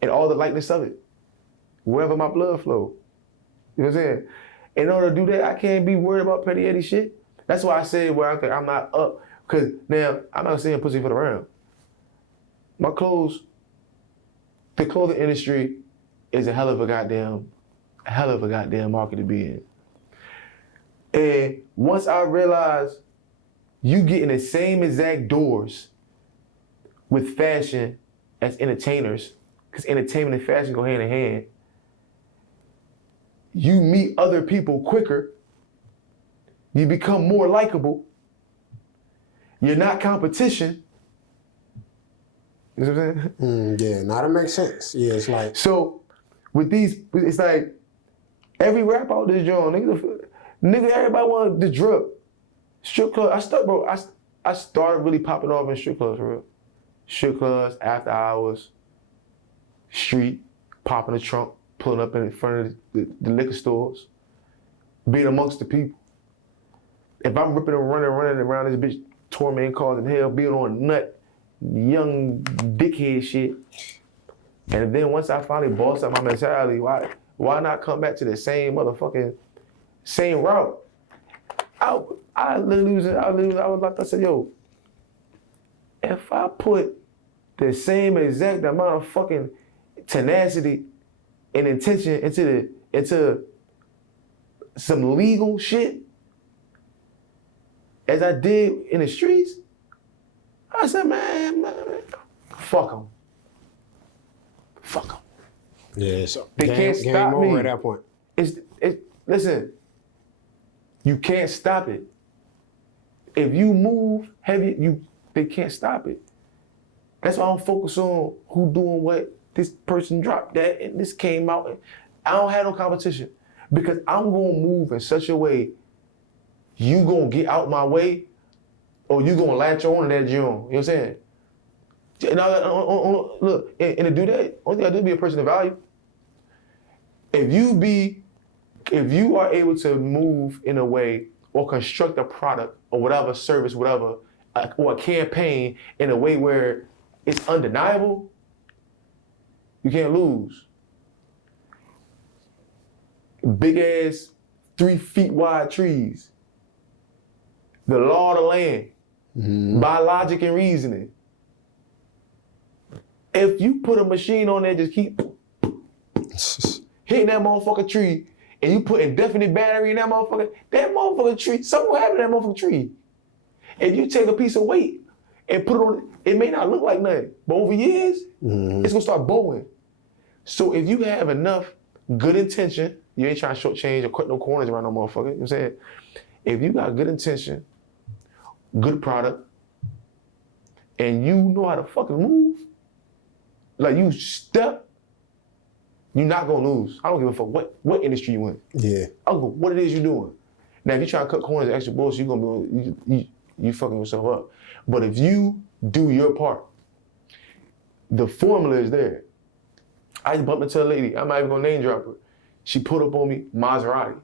and all the likeness of it, wherever my blood flow. You know what I'm saying? In order to do that, I can't be worried about petty Eddie shit. That's why I said where I think I'm not up, because now I'm not saying pussy for the round. My clothes, the clothing industry is a hell of a goddamn market to be in. And once I realized you get in the same exact doors with fashion as entertainers, because entertainment and fashion go hand in hand, you meet other people quicker, you become more likable, you're not competition. You know what I'm saying? Yeah, now that makes sense. Yeah, it's like. So, with these, it's like, every rap out this joint, nigga, everybody want the drip. Strip club, I started really popping off in strip clubs, for real. Strip clubs, after hours, street, popping the trunk, pulling up in front of the liquor stores, being amongst the people. If I'm ripping and running around this bitch, tormenting cars in hell, being on nut, young dickhead shit. And then once I finally bossed up my mentality, why not come back to the same route? I was like, I said, yo, if I put the same exact amount of fucking tenacity and intention into some legal shit as I did in the streets, I said, man, fuck them. Fuck them. Yeah, so They can't stop over me. at that point. Listen, you can't stop it. If you move heavy, they can't stop it. That's why I don't focus on who doing what. This person dropped that and this came out. I don't have no competition because I'm gonna move in such a way you gonna get out my way or you gonna latch on to that joint. You know what I'm saying? And look, and to do that, only thing I do is be a person of value. If you are able to move in a way or construct a product or whatever service, whatever, or a campaign in a way where it's undeniable, you can't lose. Big ass 3 feet wide trees. The law of the land. By logic and reasoning. If you put a machine on there, just keep hitting that motherfucking tree, and you put indefinite battery in that motherfucking tree, something will happen to that motherfucking tree. If you take a piece of weight and put it on, it may not look like nothing, but over years, it's gonna start bowing. So if you have enough good intention, you ain't trying to shortchange or cut no corners around no motherfucker, you know what I'm saying? If you got good intention, good product, and you know how to fucking move, like you step, you're not gonna lose. I don't give a fuck what industry you in. Yeah. I don't know what it is you're doing. Now, if you try to cut corners and extra bullshit, you're gonna be you fucking yourself up. But if you do your part, the formula is there. I just bumped into a lady. I'm not even gonna name drop her. She pulled up on me, Maserati.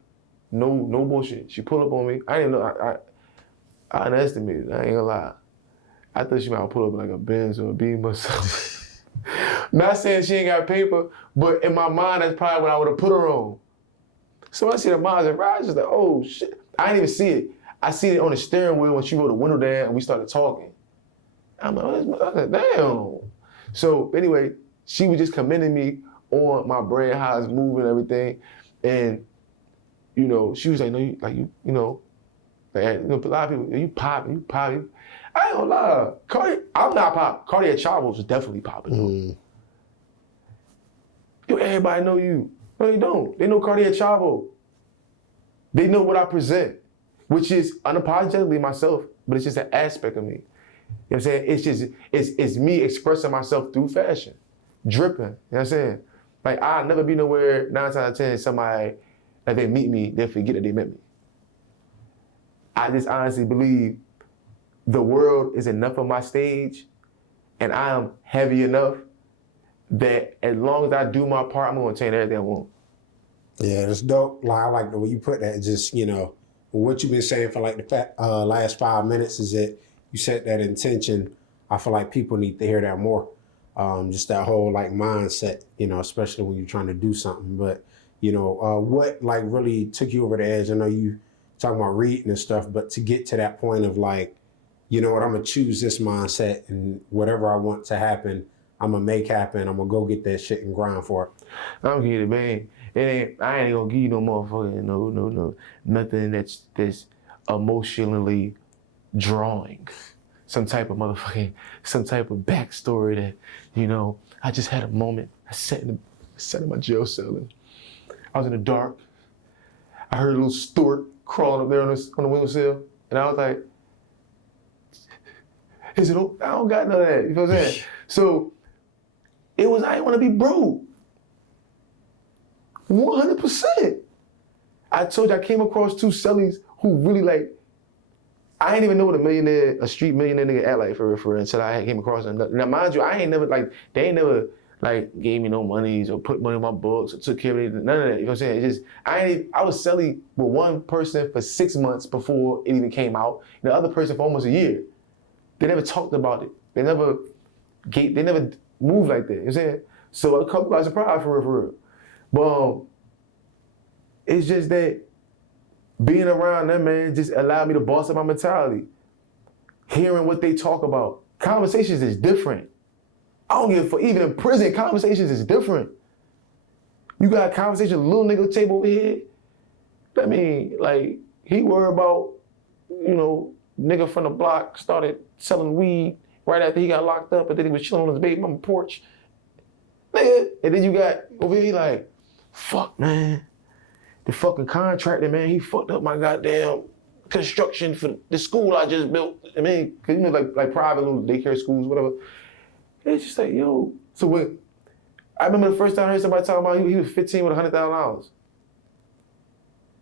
No bullshit. She pulled up on me. I didn't know. I underestimated. I ain't gonna lie. I thought she might pull up like a Benz or a Beam or something. Not saying she ain't got paper, but in my mind, that's probably what I would have put her on. So I see the Maserati, I was just like, oh shit. I didn't even see it. I see it on the steering wheel when she rolled the window down and we started talking. I'm like, damn. So anyway, she was just commending me on my brand, how it's moving and everything. And, she was like, no, a lot of people, you popping. I ain't gonna lie. I'm not popping. Cartiheir Chavo was definitely popping. Everybody know you. No, they don't. They know Cartiheir Chavo. They know what I present, which is unapologetically myself, but it's just an aspect of me. You know what I'm saying? It's me expressing myself through fashion, dripping. You know what I'm saying? Like, I'll never be nowhere, 9 times out of 10, somebody, like they meet me, they forget that they met me. I just honestly believe the world is enough of my stage and I am heavy enough that as long as I do my part, I'm gonna attain everything I want. Yeah, that's dope. I like the way you put that. Just, what you've been saying for like the last 5 minutes is that you set that intention. I feel like people need to hear that more. Just that whole like mindset, especially when you're trying to do something. But, what like really took you over the edge? I know you talking about reading and stuff, but to get to that point of like, you know what, I'm gonna choose this mindset and whatever I want to happen, I'm gonna make happen. I'm gonna go get that shit and grind for it. I'm gonna get it, man. I ain't gonna give you no motherfucking no nothing that's emotionally drawing. Some type of backstory that, I just had a moment. I sat in my jail cell and I was in the dark. I heard a little stork crawling up there on the windowsill, and I was like, I don't got none of that. You know what I'm saying? So I didn't want to be broke. 100%. I told you I came across 2 cellies who really like, I ain't even know what a street millionaire nigga act like for real until I came across them. Now mind you, they ain't never like gave me no monies or put money in my books or took care of it, none of that. You know what I'm saying? It's just, I was selling with one person for 6 months before it even came out, and the other person for almost a year. They never talked about it. They never moved like that. You know what I'm saying? So it caught me by surprise for real. But it's just that being around them, man, just allowed me to boss up my mentality. Hearing what they talk about. Conversations is different. I don't give a fuck. Even in prison, conversations is different. You got a conversation, little nigga table over here. I mean, like, he worried about, nigga from the block started selling weed right after he got locked up, and then he was chilling on his baby mama porch. Nigga. And then you got over here like, fuck, man. The fucking contractor, man, he fucked up my goddamn construction for the school I just built. I mean, cause like private little daycare schools, whatever. It's just like, yo. So when I remember the first time I heard somebody talking about he was 15 with $100,000.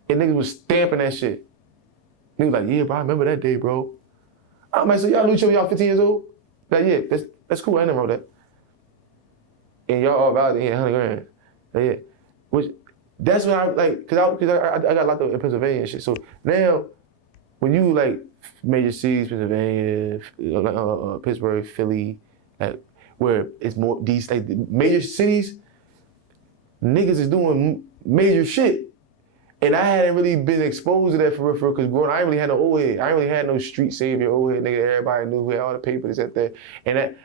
And niggas was stamping that shit. Niggas like, yeah, bro, I remember that day, bro. I'm like, so y'all knew each other when y'all 15 years old? Like, yeah, that's cool, I ain't never wrote that. And y'all all validated 100 grand. Like, yeah. Which, that's when I, like, cause I got locked up in Pennsylvania and shit. So now, when you like major cities, Pennsylvania, Pittsburgh, Philly, like, where it's more, these like major cities, niggas is doing major shit. And I hadn't really been exposed to that for real, because growing up, I ain't really had no old head. I ain't really had no street savior old head nigga. Everybody knew who had all the papers at there. And that,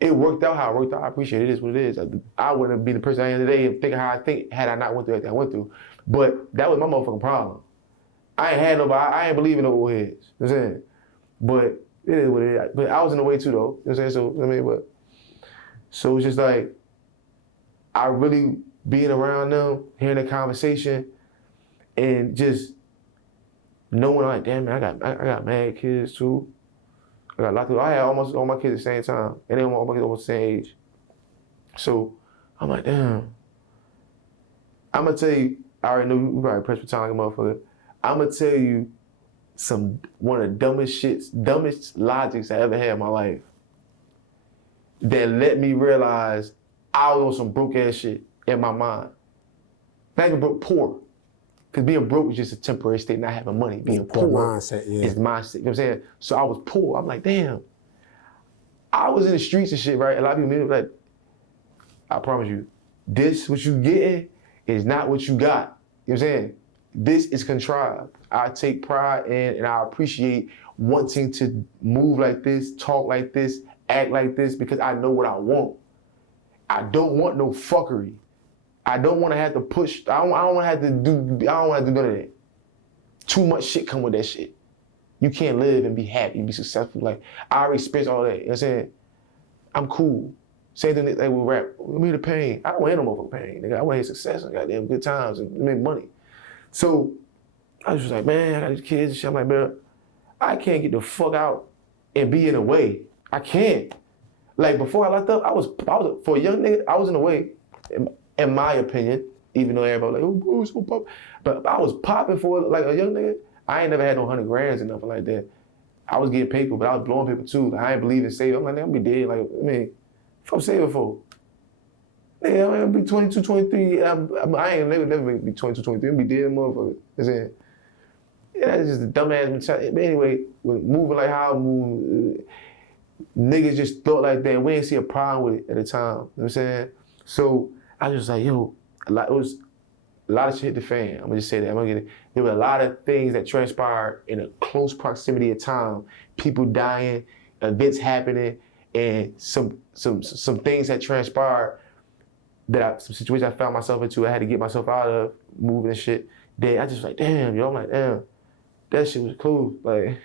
it worked out how it worked out. I appreciate it. It is what it is. I wouldn't be the person I am today and thinking how I think had I not went through everything I went through. But that was my motherfucking problem. I ain't had nobody, I ain't believe in no old heads. You know what I'm saying? But it is what it is. But I was in the way too though. You know what I'm saying? So, I mean, so it's just like, I really being around them, hearing the conversation, and just knowing like, damn man, I got mad kids too. I got locked up. I had almost all my kids at the same time, and then all my kids almost the same age. So I'm like, damn. I'm gonna tell you, I already know you probably pressed for time like a motherfucker. I'm gonna tell you one of the dumbest logics I ever had in my life that let me realize I was on some broke ass shit in my mind. Not even broke, poor. Because being broke is just a temporary state, not having money. Being poor mindset, yeah. is mindset. You know what I'm saying? So I was poor. I'm like, damn. I was in the streets and shit, right? A lot of people like, I promise you, this, what you getting, is not what you got. You know what I'm saying? This is contrived. I take pride in and I appreciate wanting to move like this, talk like this, act like this, because I know what I want. I don't want no fuckery. I don't want to have to push. I don't want to have to do none of that. Too much shit come with that shit. You can't live and be happy, be successful. Like, I already experienced all that. You know what I'm saying? I'm cool. Same thing like with rap. Give me the pain. I don't want to hear no motherfucking pain, nigga. I want to hear success and goddamn good times and make money. So I was just like, man, I got these kids and shit. I'm like, bro, I can't get the fuck out and be in the way. I can't. Like, before I locked up, I was for a young nigga, I was in the way. In my opinion, even though everybody was like, oh, bro, so pop. But I was popping for like a young nigga. I ain't never had no 100 grands or nothing like that. I was getting paper, but I was blowing paper too. Like, I ain't believe in saving. I'm like, I'm gonna be dead. Like, I mean, if I'm saving for, nigga, I'm gonna be 22, 23. I ain't never be 22, 23. I'm gonna be dead, motherfucker. You know what I'm saying? Yeah, that's just a dumbass mentality. But anyway, with moving like how I move, niggas just thought like that. We didn't see a problem with it at the time. You know what I'm saying? So I was just like, yo, a lot of shit hit the fan. I'm gonna just say that. There were a lot of things that transpired in a close proximity of time. People dying, events happening, and some things that transpired some situations I found myself into, I had to get myself out of, moving and shit. That I just was like, damn, yo, I'm like, damn, that shit was cool. Like,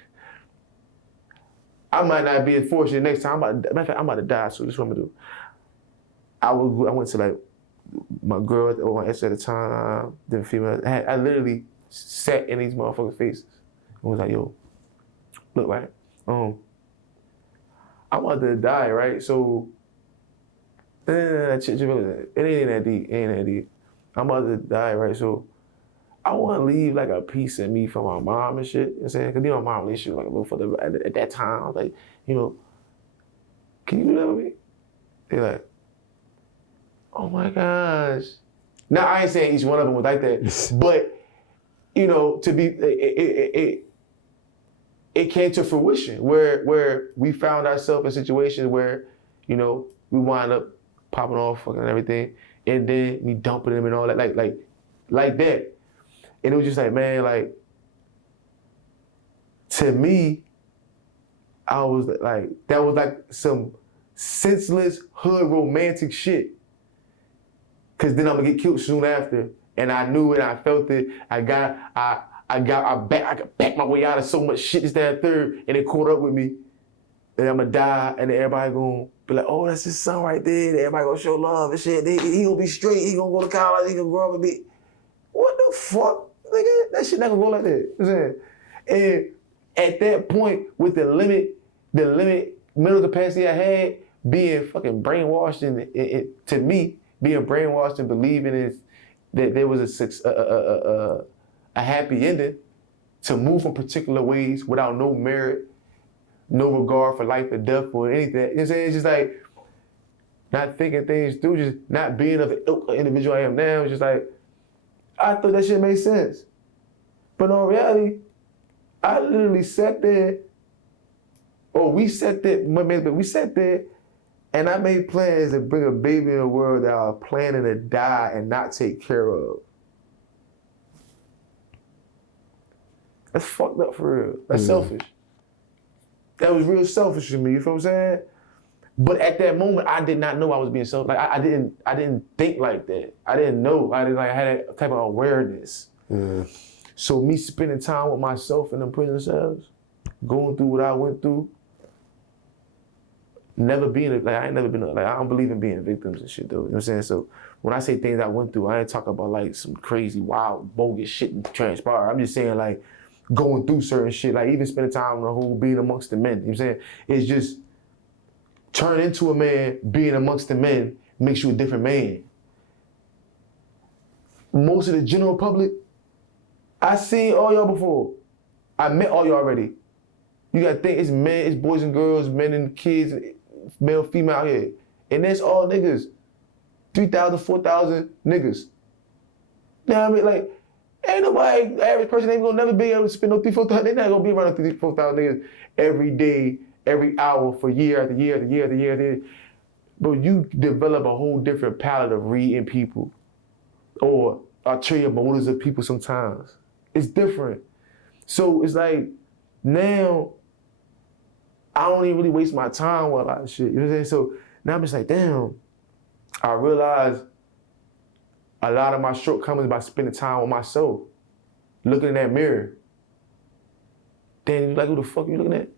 I might not be as fortunate next time. Matter of fact, I'm about to die, so this is what I'm gonna do. I went to like my girl or my ex at the time, the female. I literally sat in these motherfucking faces and was like, yo, look, right? I'm about to die, right? So it ain't that deep. I'm about to die, right? So I want to leave like a piece of me for my mom and shit. You know what I'm saying? Because my mom relationship was like a little further at that time. I was like, can you do that with me? They're like, oh my gosh. Now, I ain't saying each one of them was like that, but, to be, it came to fruition where we found ourselves in situations where, we wind up popping off fucking and everything, and then me dumping them and all that, like that. And it was just like, man, like, to me, I was like, that was like some senseless hood romantic shit. Cause then I'm gonna get killed soon after. And I knew it, I felt it. I backed my way out of so much shit, this, that, and third, and it caught up with me. And I'm gonna die, and then everybody gonna be like, oh, that's his son right there. And everybody gonna show love and shit. He gonna be straight, he gonna go to college, he gonna grow up and be, what the fuck? Nigga, that shit not gonna go like that. You know what I'm saying? And at that point, with the limit mental capacity I had, being fucking brainwashed to me, being brainwashed and believing that there was a happy ending, to move from particular ways without no merit, no regard for life or death or anything. You know what I'm saying? It's just like not thinking things through, just not being of the ilk of individual I am now. It's just like, I thought that shit made sense. But in reality, I literally sat there, or we sat there, and I made plans to bring a baby in the world that I was planning to die and not take care of. That's fucked up for real. That's selfish. That was real selfish of me, you feel what I'm saying? But at that moment, I did not know I was being selfish. Like I didn't think like that. I didn't know. I didn't like have that type of awareness. So me spending time with myself in them prison cells, going through what I went through, never being like I ain't never been like I don't believe in being victims and shit though. You know what I'm saying? So when I say things I went through, I ain't talking about like some crazy, wild, bogus shit transpire. I'm just saying like going through certain shit, like even spending time in the whole being amongst the men. You know what I'm saying? It's just turn into a man, being amongst the men makes you a different man. Most of the general public, I seen all y'all before. I met all y'all already. You gotta think it's men, it's boys and girls, men and kids, male, female out here. And that's all niggas. 3,000, 4,000 niggas. You know what I mean? Like, ain't nobody, average person ain't gonna never be able to spend no 3,000, 4,000. They not gonna be around 3,000, 4,000 niggas every day, every hour for year after year after year after year after year. But you develop a whole different palette of reading people or ulterior motives of people sometimes. It's different. So it's like, now, I don't even really waste my time with a lot of shit. You know what I'm saying? So now I'm just like, damn, I realize a lot of my shortcomings by spending time with myself, looking in that mirror. Damn, you like who the fuck you looking at?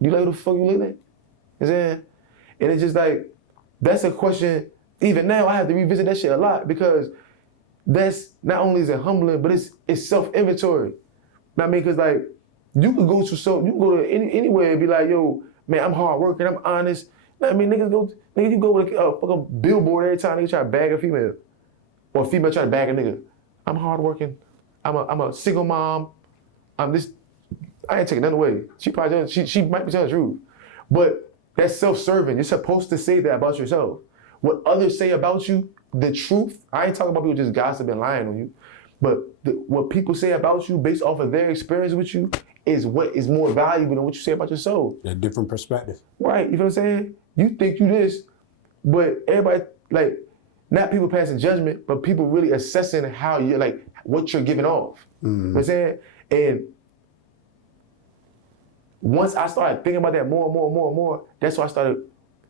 You like who the fuck you looking at? You know what I'm saying? And it's just like, that's a question, even now I have to revisit that shit a lot because that's, not only is it humbling, but it's self-inventory. You know what I mean? Because like, you can go to anywhere and be like, yo, man, I'm hardworking, I'm honest. You know what I mean? Niggas, you go with a fucking billboard every time niggas try to bag a female. Or a female try to bag a nigga. I'm hardworking, I'm a single mom, I'm this, I ain't taking nothing away. She probably, she might be telling the truth. But that's self-serving. You're supposed to say that about yourself. What others say about you, the truth, I ain't talking about people just gossiping and lying on you, but what people say about you based off of their experience with you is what is more valuable than what you say about yourself. A different perspective. Right, you know what I'm saying? You think you this, but everybody, like, not people passing judgment, but people really assessing how you're, like, what you're giving off. You know what I'm saying? And once I started thinking about that more and more and more and more, that's why I started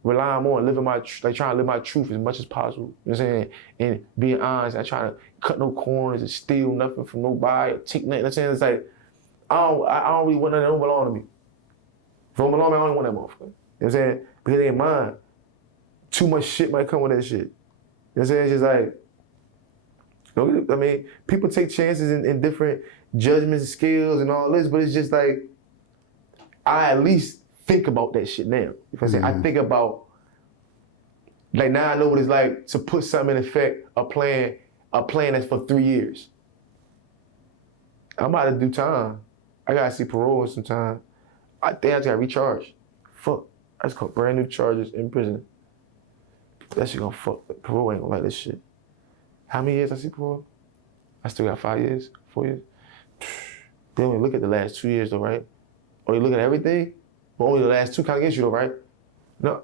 relying more on living trying to live my truth as much as possible. You know what I'm saying? And being honest, I try to cut no corners and steal nothing from nobody, or take nothing. You know what I'm saying? It's like, I don't really want nothing that don't belong to me. If it don't belong to me, I don't want that motherfucker. You know what I'm saying? Because it ain't mine. Too much shit might come with that shit. You know what I'm saying? It's just like, I mean, people take chances in different judgments and skills and all this, but it's just like, I at least think about that shit now. You know what I'm saying? I think about, like, now I know what it's like to put something in effect, a plan that's for 3 years. I'm about to do time. I gotta see parole in some time. I think I just gotta recharge. Fuck, I just caught brand new charges in prison. That shit gonna fuck. Parole ain't gonna like this shit. How many years I see parole? I still got 5 years, 4 years. They only look at the last 2 years though, right? Or they look at everything, but only the last two kind of get you though, right? No,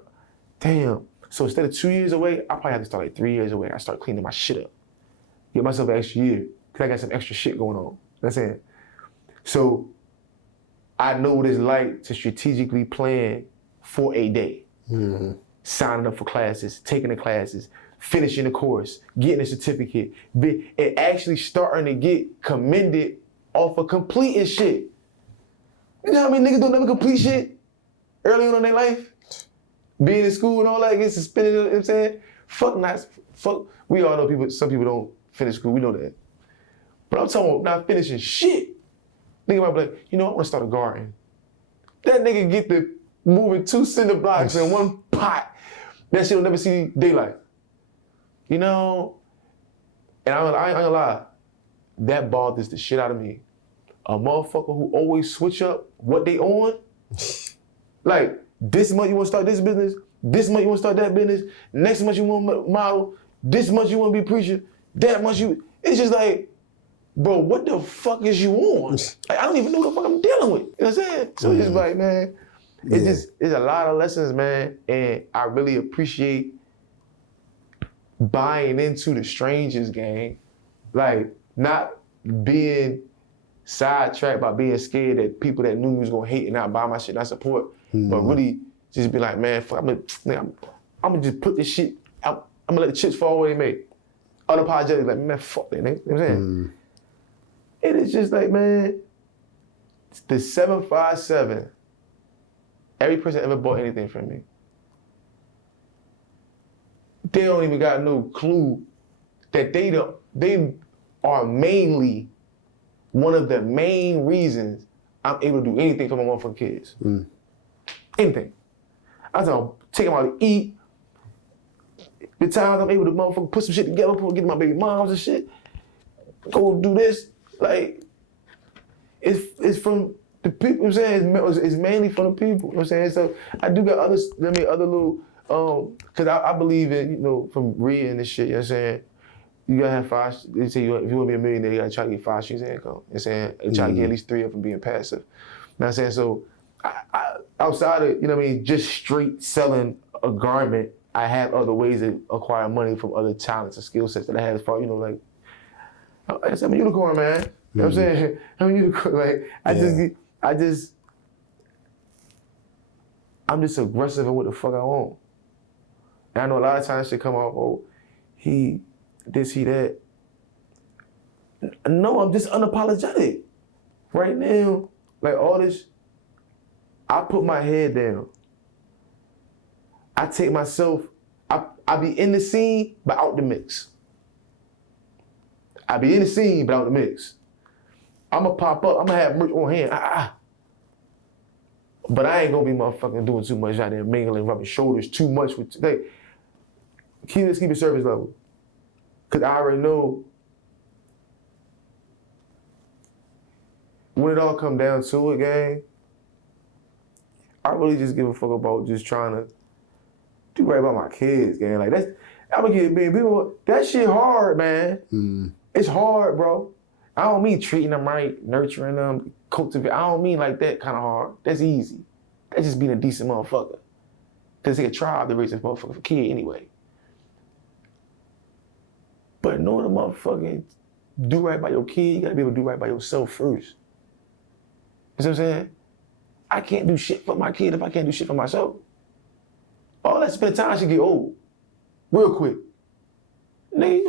damn. So instead of 2 years away, I probably have to start like 3 years away. I start cleaning my shit up. Get myself an extra year. because I got some extra shit going on. That's it. So I know what it's like to strategically plan for a day. Mm-hmm. Signing up for classes, taking the classes, finishing the course, getting a certificate, and actually starting to get commended off of completing shit. You know how many niggas don't never complete shit early on in their life? Being in school and all that, get suspended, you know what I'm saying? Fuck, we all know people, some people don't finish school, we know that. But I'm talking about not finishing shit. Nigga might be like, you know, I want to start a garden. That nigga get to moving 2 cinder blocks in one pot. That shit will never see daylight. You know, and I ain't gonna lie, that bothers the shit out of me. A motherfucker who always switch up what they on. Like, this month you wanna start this business, this month you wanna start that business, next month you wanna model, this month you wanna be preacher, that month you, it's just like, bro, what the fuck is you on? Like, I don't even know what the fuck I'm dealing with. You know what I'm saying? So it's just like, man, it's a lot of lessons, man, and I really appreciate buying into the strangers game, like not being sidetracked by being scared that people that knew me was gonna hate and not buy my shit, not support, but really just be like, man, fuck, I'm gonna just put this shit out. I'm gonna let the chips fall where they may. Unapologetic, like, man, fuck that, nigga. You know what I'm saying? And it's just like, man, the 757, every person ever bought anything from me, they don't even got no clue that they are mainly one of the main reasons I'm able to do anything for my motherfucking kids. Anything. I was taking them out to eat. The times I'm able to motherfucking put some shit together, get my baby moms and shit, go do this, like, it's from the people, you know what I'm saying? It's mainly from the people, you know what I'm saying? So I do got other little, cause I believe in, you know, from reading this shit, you know what I'm saying? You gotta have 5, they say if you wanna be a millionaire, you gotta try to get 5 streams of income. You know what I'm saying? And try to get at least 3 of them being passive. You know what I'm saying? So I outside of, you know what I mean, just straight selling a garment, I have other ways to acquire money from other talents and skill sets that I have as far, you know, like, I'm a unicorn, man. You know what I'm saying? I'm a unicorn. Like, I'm just aggressive in what the fuck I want. And I know a lot of times shit come off, oh, he that. No, I'm just unapologetic. Right now, like all this, I put my head down. I take myself, I be in the scene, but out the mix. I be in the scene, but out the mix. I'ma pop up, I'ma have merch on hand, But I ain't gonna be motherfucking doing too much out there, mingling, rubbing shoulders too much with, like, keep it service level. Cause I already know when it all come down to it, gang, I really just give a fuck about just trying to do right by my kids, gang. Like, I'm gonna keep it being people, that shit hard, man. It's hard, bro. I don't mean treating them right, nurturing them, cultivating. I don't mean like that kind of hard. That's easy. That's just being a decent motherfucker. Cause it's a tribe to raise a motherfucker for kid anyway. But in order to motherfucking do right by your kid, you gotta be able to do right by yourself first. You know what I'm saying? I can't do shit for my kid if I can't do shit for myself. All that spend time should get old. Real quick. Nigga,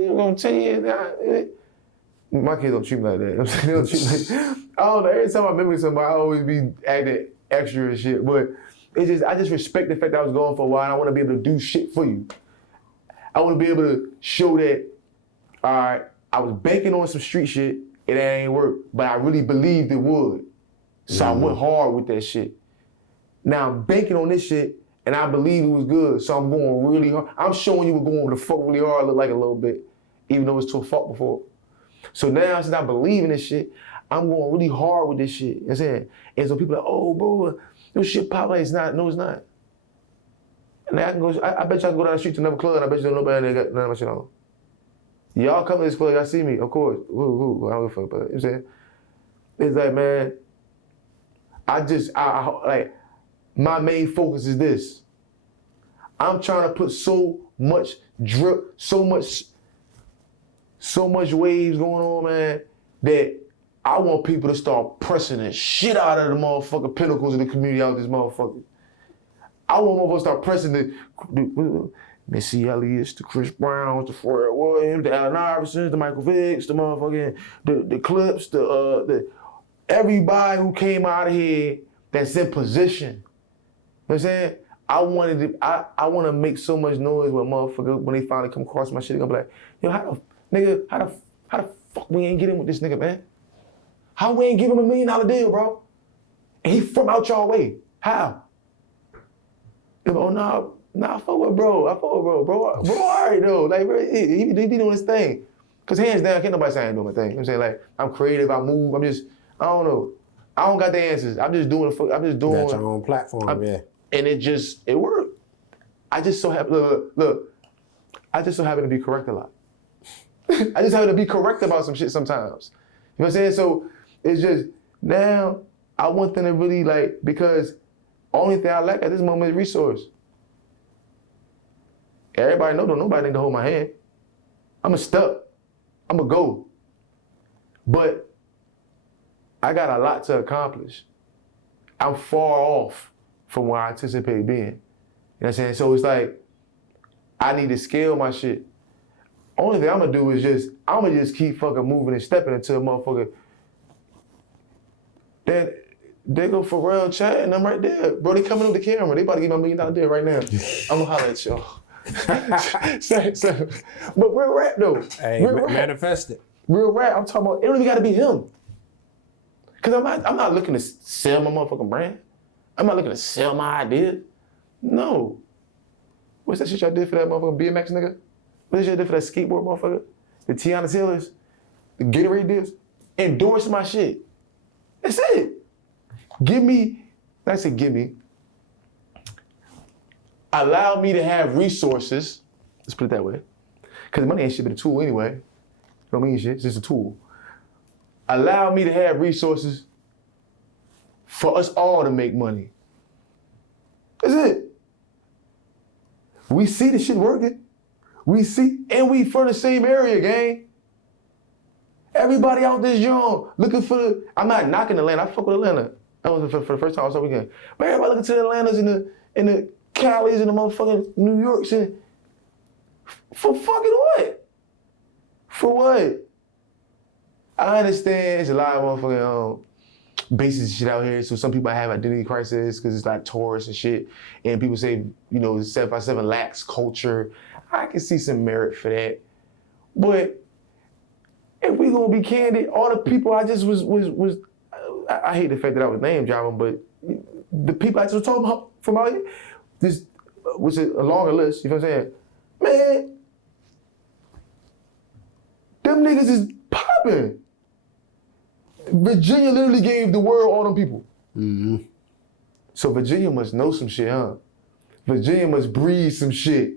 you gonna 10 years. My kids don't treat me like that. You know what I'm saying? They don't treat me like, I don't know, every time I remember somebody, I always be acting extra and shit. But I just respect the fact that I was gone for a while and I wanna be able to do shit for you. I wanna be able to show that, all right, I was banking on some street shit and that ain't work, but I really believed it would. So I went hard with that shit. Now I'm banking on this shit and I believe it was good, so I'm going really hard. I'm showing you what going the fuck really hard look like a little bit, even though it's to a fault before. So now, since I believe in this shit, I'm going really hard with this shit. You know what I'm saying? And so people are like, oh, bro, this shit pop like it's not. No, it's not. And I bet y'all can go down the street to another club and I bet you don't know nobody that got none of my shit on. Y'all come to this club, y'all see me, of course. Who? I don't give a fuck about it. You know what I'm saying? It's like, man, like, my main focus is this. I'm trying to put so much drip, so much so much waves going on, man, that I want people to start pressing the shit out of the motherfucking pinnacles of the community out this motherfucker. I want motherfuckers to start pressing the Missy Elliott's, the Chris Browns, the Pharrell Williams, the Allen Iversons, the Michael Vicks, the motherfucking, the Clips, the everybody who came out of here that's in position. You know what I'm saying? I want to make so much noise when motherfucker, when they finally come across my shit, they gonna be like, yo, how the fuck we ain't get in with this nigga, man? How we ain't give him $1 million deal, bro? And he from out y'all way. How? Oh, nah, I fuck with bro. Bro, all right, though. Like, bro, he be doing his thing. Because hands down, can't nobody say I ain't doing my thing. You know what I'm saying? Like, I'm creative, I move, I don't know. I don't got the answers. I'm just doing Got your own platform, yeah. And it worked. I just so happen, look, I just so happen to be correct a lot. I just happen to be correct about some shit sometimes. You know what I'm saying? So, it's just, now, I want them to really, like, because only thing I lack at this moment is resource. Everybody know, nobody need to hold my hand. I'm a stuck. I'm a go. But I got a lot to accomplish. I'm far off from where I anticipate being. You know what I'm saying? So it's like, I need to scale my shit. Only thing I'm gonna do is I'm gonna just keep fucking moving and stepping until motherfucker. Then they go Pharrell chat and I'm right there. Bro, they coming up the camera. They about to give me $1 million deal right now. I'm gonna holler at y'all. But real rap though. Hey, manifest it. Real rap, I'm talking about, it don't even gotta be him. Cause I'm not looking to sell my motherfucking brand. I'm not looking to sell my idea. No. What's that shit y'all did for that motherfucking BMX nigga? What did y'all do for that skateboard motherfucker? The Tiana Taylors? The Gatorade deals? Endorse my shit. That's it. Give me, allow me to have resources. Let's put it that way. Cause money ain't shit but a tool anyway. Don't mean shit, it's just a tool. Allow me to have resources for us all to make money. That's it. We see the shit working. And we from the same area, gang. Everybody out this young looking for I'm not knocking Atlanta, I fuck with Atlanta. That was for the first time I was weekend. But everybody looking to the Atlantas and the Calis and the motherfucking New Yorks and for fucking what? For what? I understand it's a lot of motherfucking basic shit out here. So some people have identity crisis because it's like tourists and shit. And people say, 757 lacks culture. I can see some merit for that. But if we gonna be candid, all the people I just was I hate the fact that I was name dropping, but the people I just was talking about from out here, this was a longer list, you know what I'm saying? Man, them niggas is popping. Virginia literally gave the world all them people. Mm-hmm. So Virginia must know some shit, huh? Virginia must breathe some shit.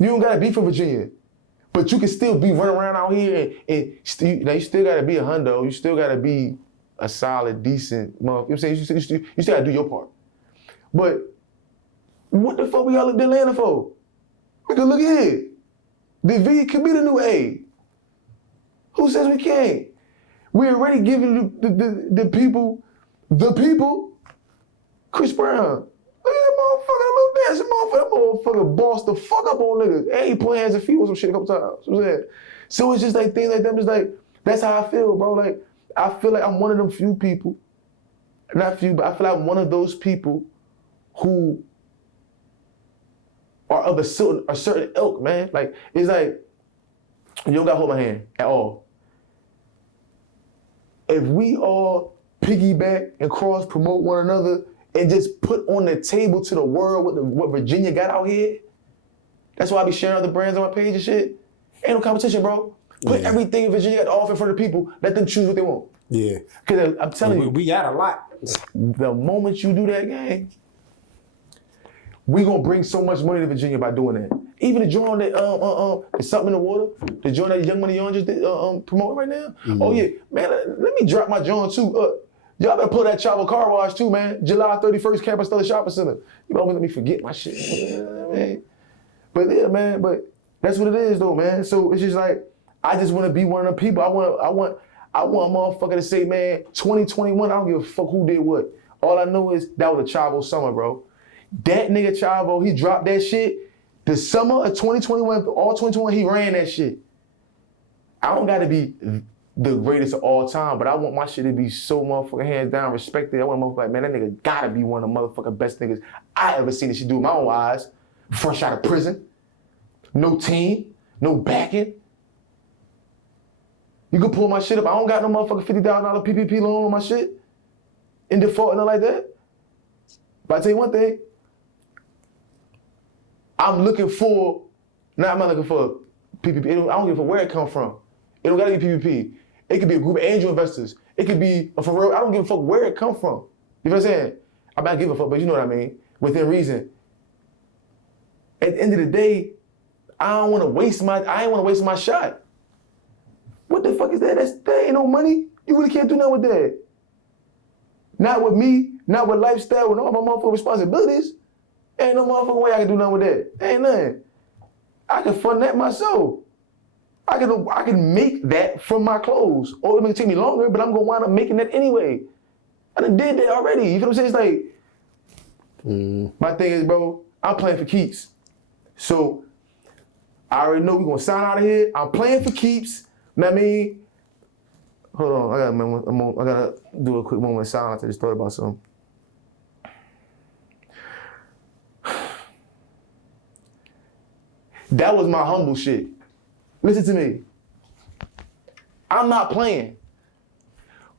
You don't gotta be from Virginia, but you can still be running around out here and you still gotta be a hundo. You still gotta be a solid, decent motherfucker. You know what I'm saying? You still gotta do your part. But what the fuck we gotta look to Atlanta for? We can look here. The V could be the new A. Who says we can't? We're already giving the people, Chris Brown. Look at that motherfucker, that motherfucker bossed the fuck up on niggas. And he put hands and feet with some shit a couple times. You know what I'm saying? So it's just like things like that. It's like, that's how I feel, bro. Like, I feel like I'm one of them few people, not few, but I feel like I'm one of those people who are of a certain ilk, man. Like, it's like, you don't gotta hold my hand at all. If we all piggyback and cross promote one another and just put on the table to the world what Virginia got out here, that's why I be sharing other brands on my page and shit. Ain't no competition, bro. Put everything Virginia got to offer in front of people. Let them choose what they want. Yeah. Because I'm telling you, we got a lot. The moment you do that, gang, we gonna bring so much money to Virginia by doing that. Even the joint that it's something in the water, the joint that Young Money Young just promoting right now. Mm-hmm. Oh yeah, man, let me drop my joint too. Y'all better pull that Chavo car wash too, man. July 31st, Campus Stella Shopping Center. You always let me forget my shit, man. But yeah, man, but that's what it is though, man. So it's just like, I just want to be one of the people. I want a motherfucker to say, man, 2021, I don't give a fuck who did what. All I know is that was a Chavo summer, bro. That nigga Chavo, he dropped that shit. The summer of 2021, all 2021, he ran that shit. I don't gotta be the greatest of all time, but I want my shit to be so motherfucking hands down respected. I want a motherfucker like, man, that nigga gotta be one of the motherfucking best niggas I ever seen this shit do with my own eyes. Fresh out of prison. No team, no backing. You can pull my shit up. I don't got no motherfucking $50,000 PPP loan on my shit. In default and nothing like that. But I tell you one thing, I'm not looking for PPP. I don't give a fuck where it come from. It don't gotta be PPP. It could be a group of angel investors. It could be a for real. I don't give a fuck where it come from. You know what I'm saying? I'm not giving a fuck, but you know what I mean. Within reason. At the end of the day, I ain't wanna waste my shot. What the fuck is that? That ain't no money. You really can't do nothing with that. Not with me, not with lifestyle, with all my motherfucking responsibilities. Ain't no motherfucking way I can do nothing with that. Ain't nothing. I can fund that myself. I can make that from my clothes. Or it may take me longer, but I'm gonna wind up making that anyway. I done did that already. You feel what I'm saying? It's like, my thing is, bro, I'm playing for keeps. So I already know we're gonna sign out of here. I'm playing for keeps. You know what I mean? Hold on, I gotta do a quick moment of silence. I just thought about something. That was my humble shit. Listen to me. I'm not playing.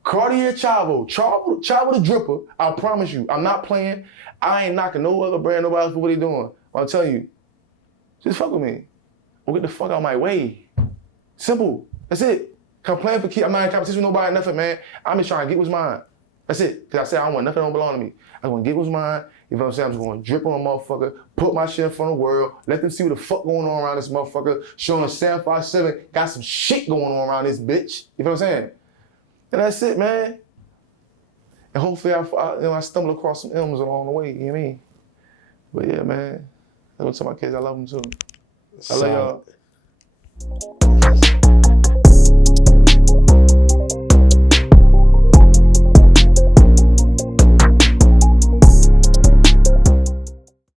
Cartiheir Chavo the dripper, I promise you, I'm not playing. I ain't knocking no other brand, nobody else for what they doing. But I'm telling you, just fuck with me. Or get the fuck out of my way. Simple. That's it. Come playing for keeps. I'm not in competition with nobody, nothing, man. I'm just trying to get what's mine. That's it. Because I said I don't want nothing that don't belong to me. I'm going to get what's mine. You know what I'm saying? I'm just going to drip on a motherfucker, put my shit in front of the world, let them see what the fuck going on around this motherfucker, showing 757 got some shit going on around this bitch. You know what I'm saying? And that's it, man. And hopefully I stumble across some M's along the way, you know what I mean? But yeah, man. I'm going to tell my kids I love them too. I love y'all.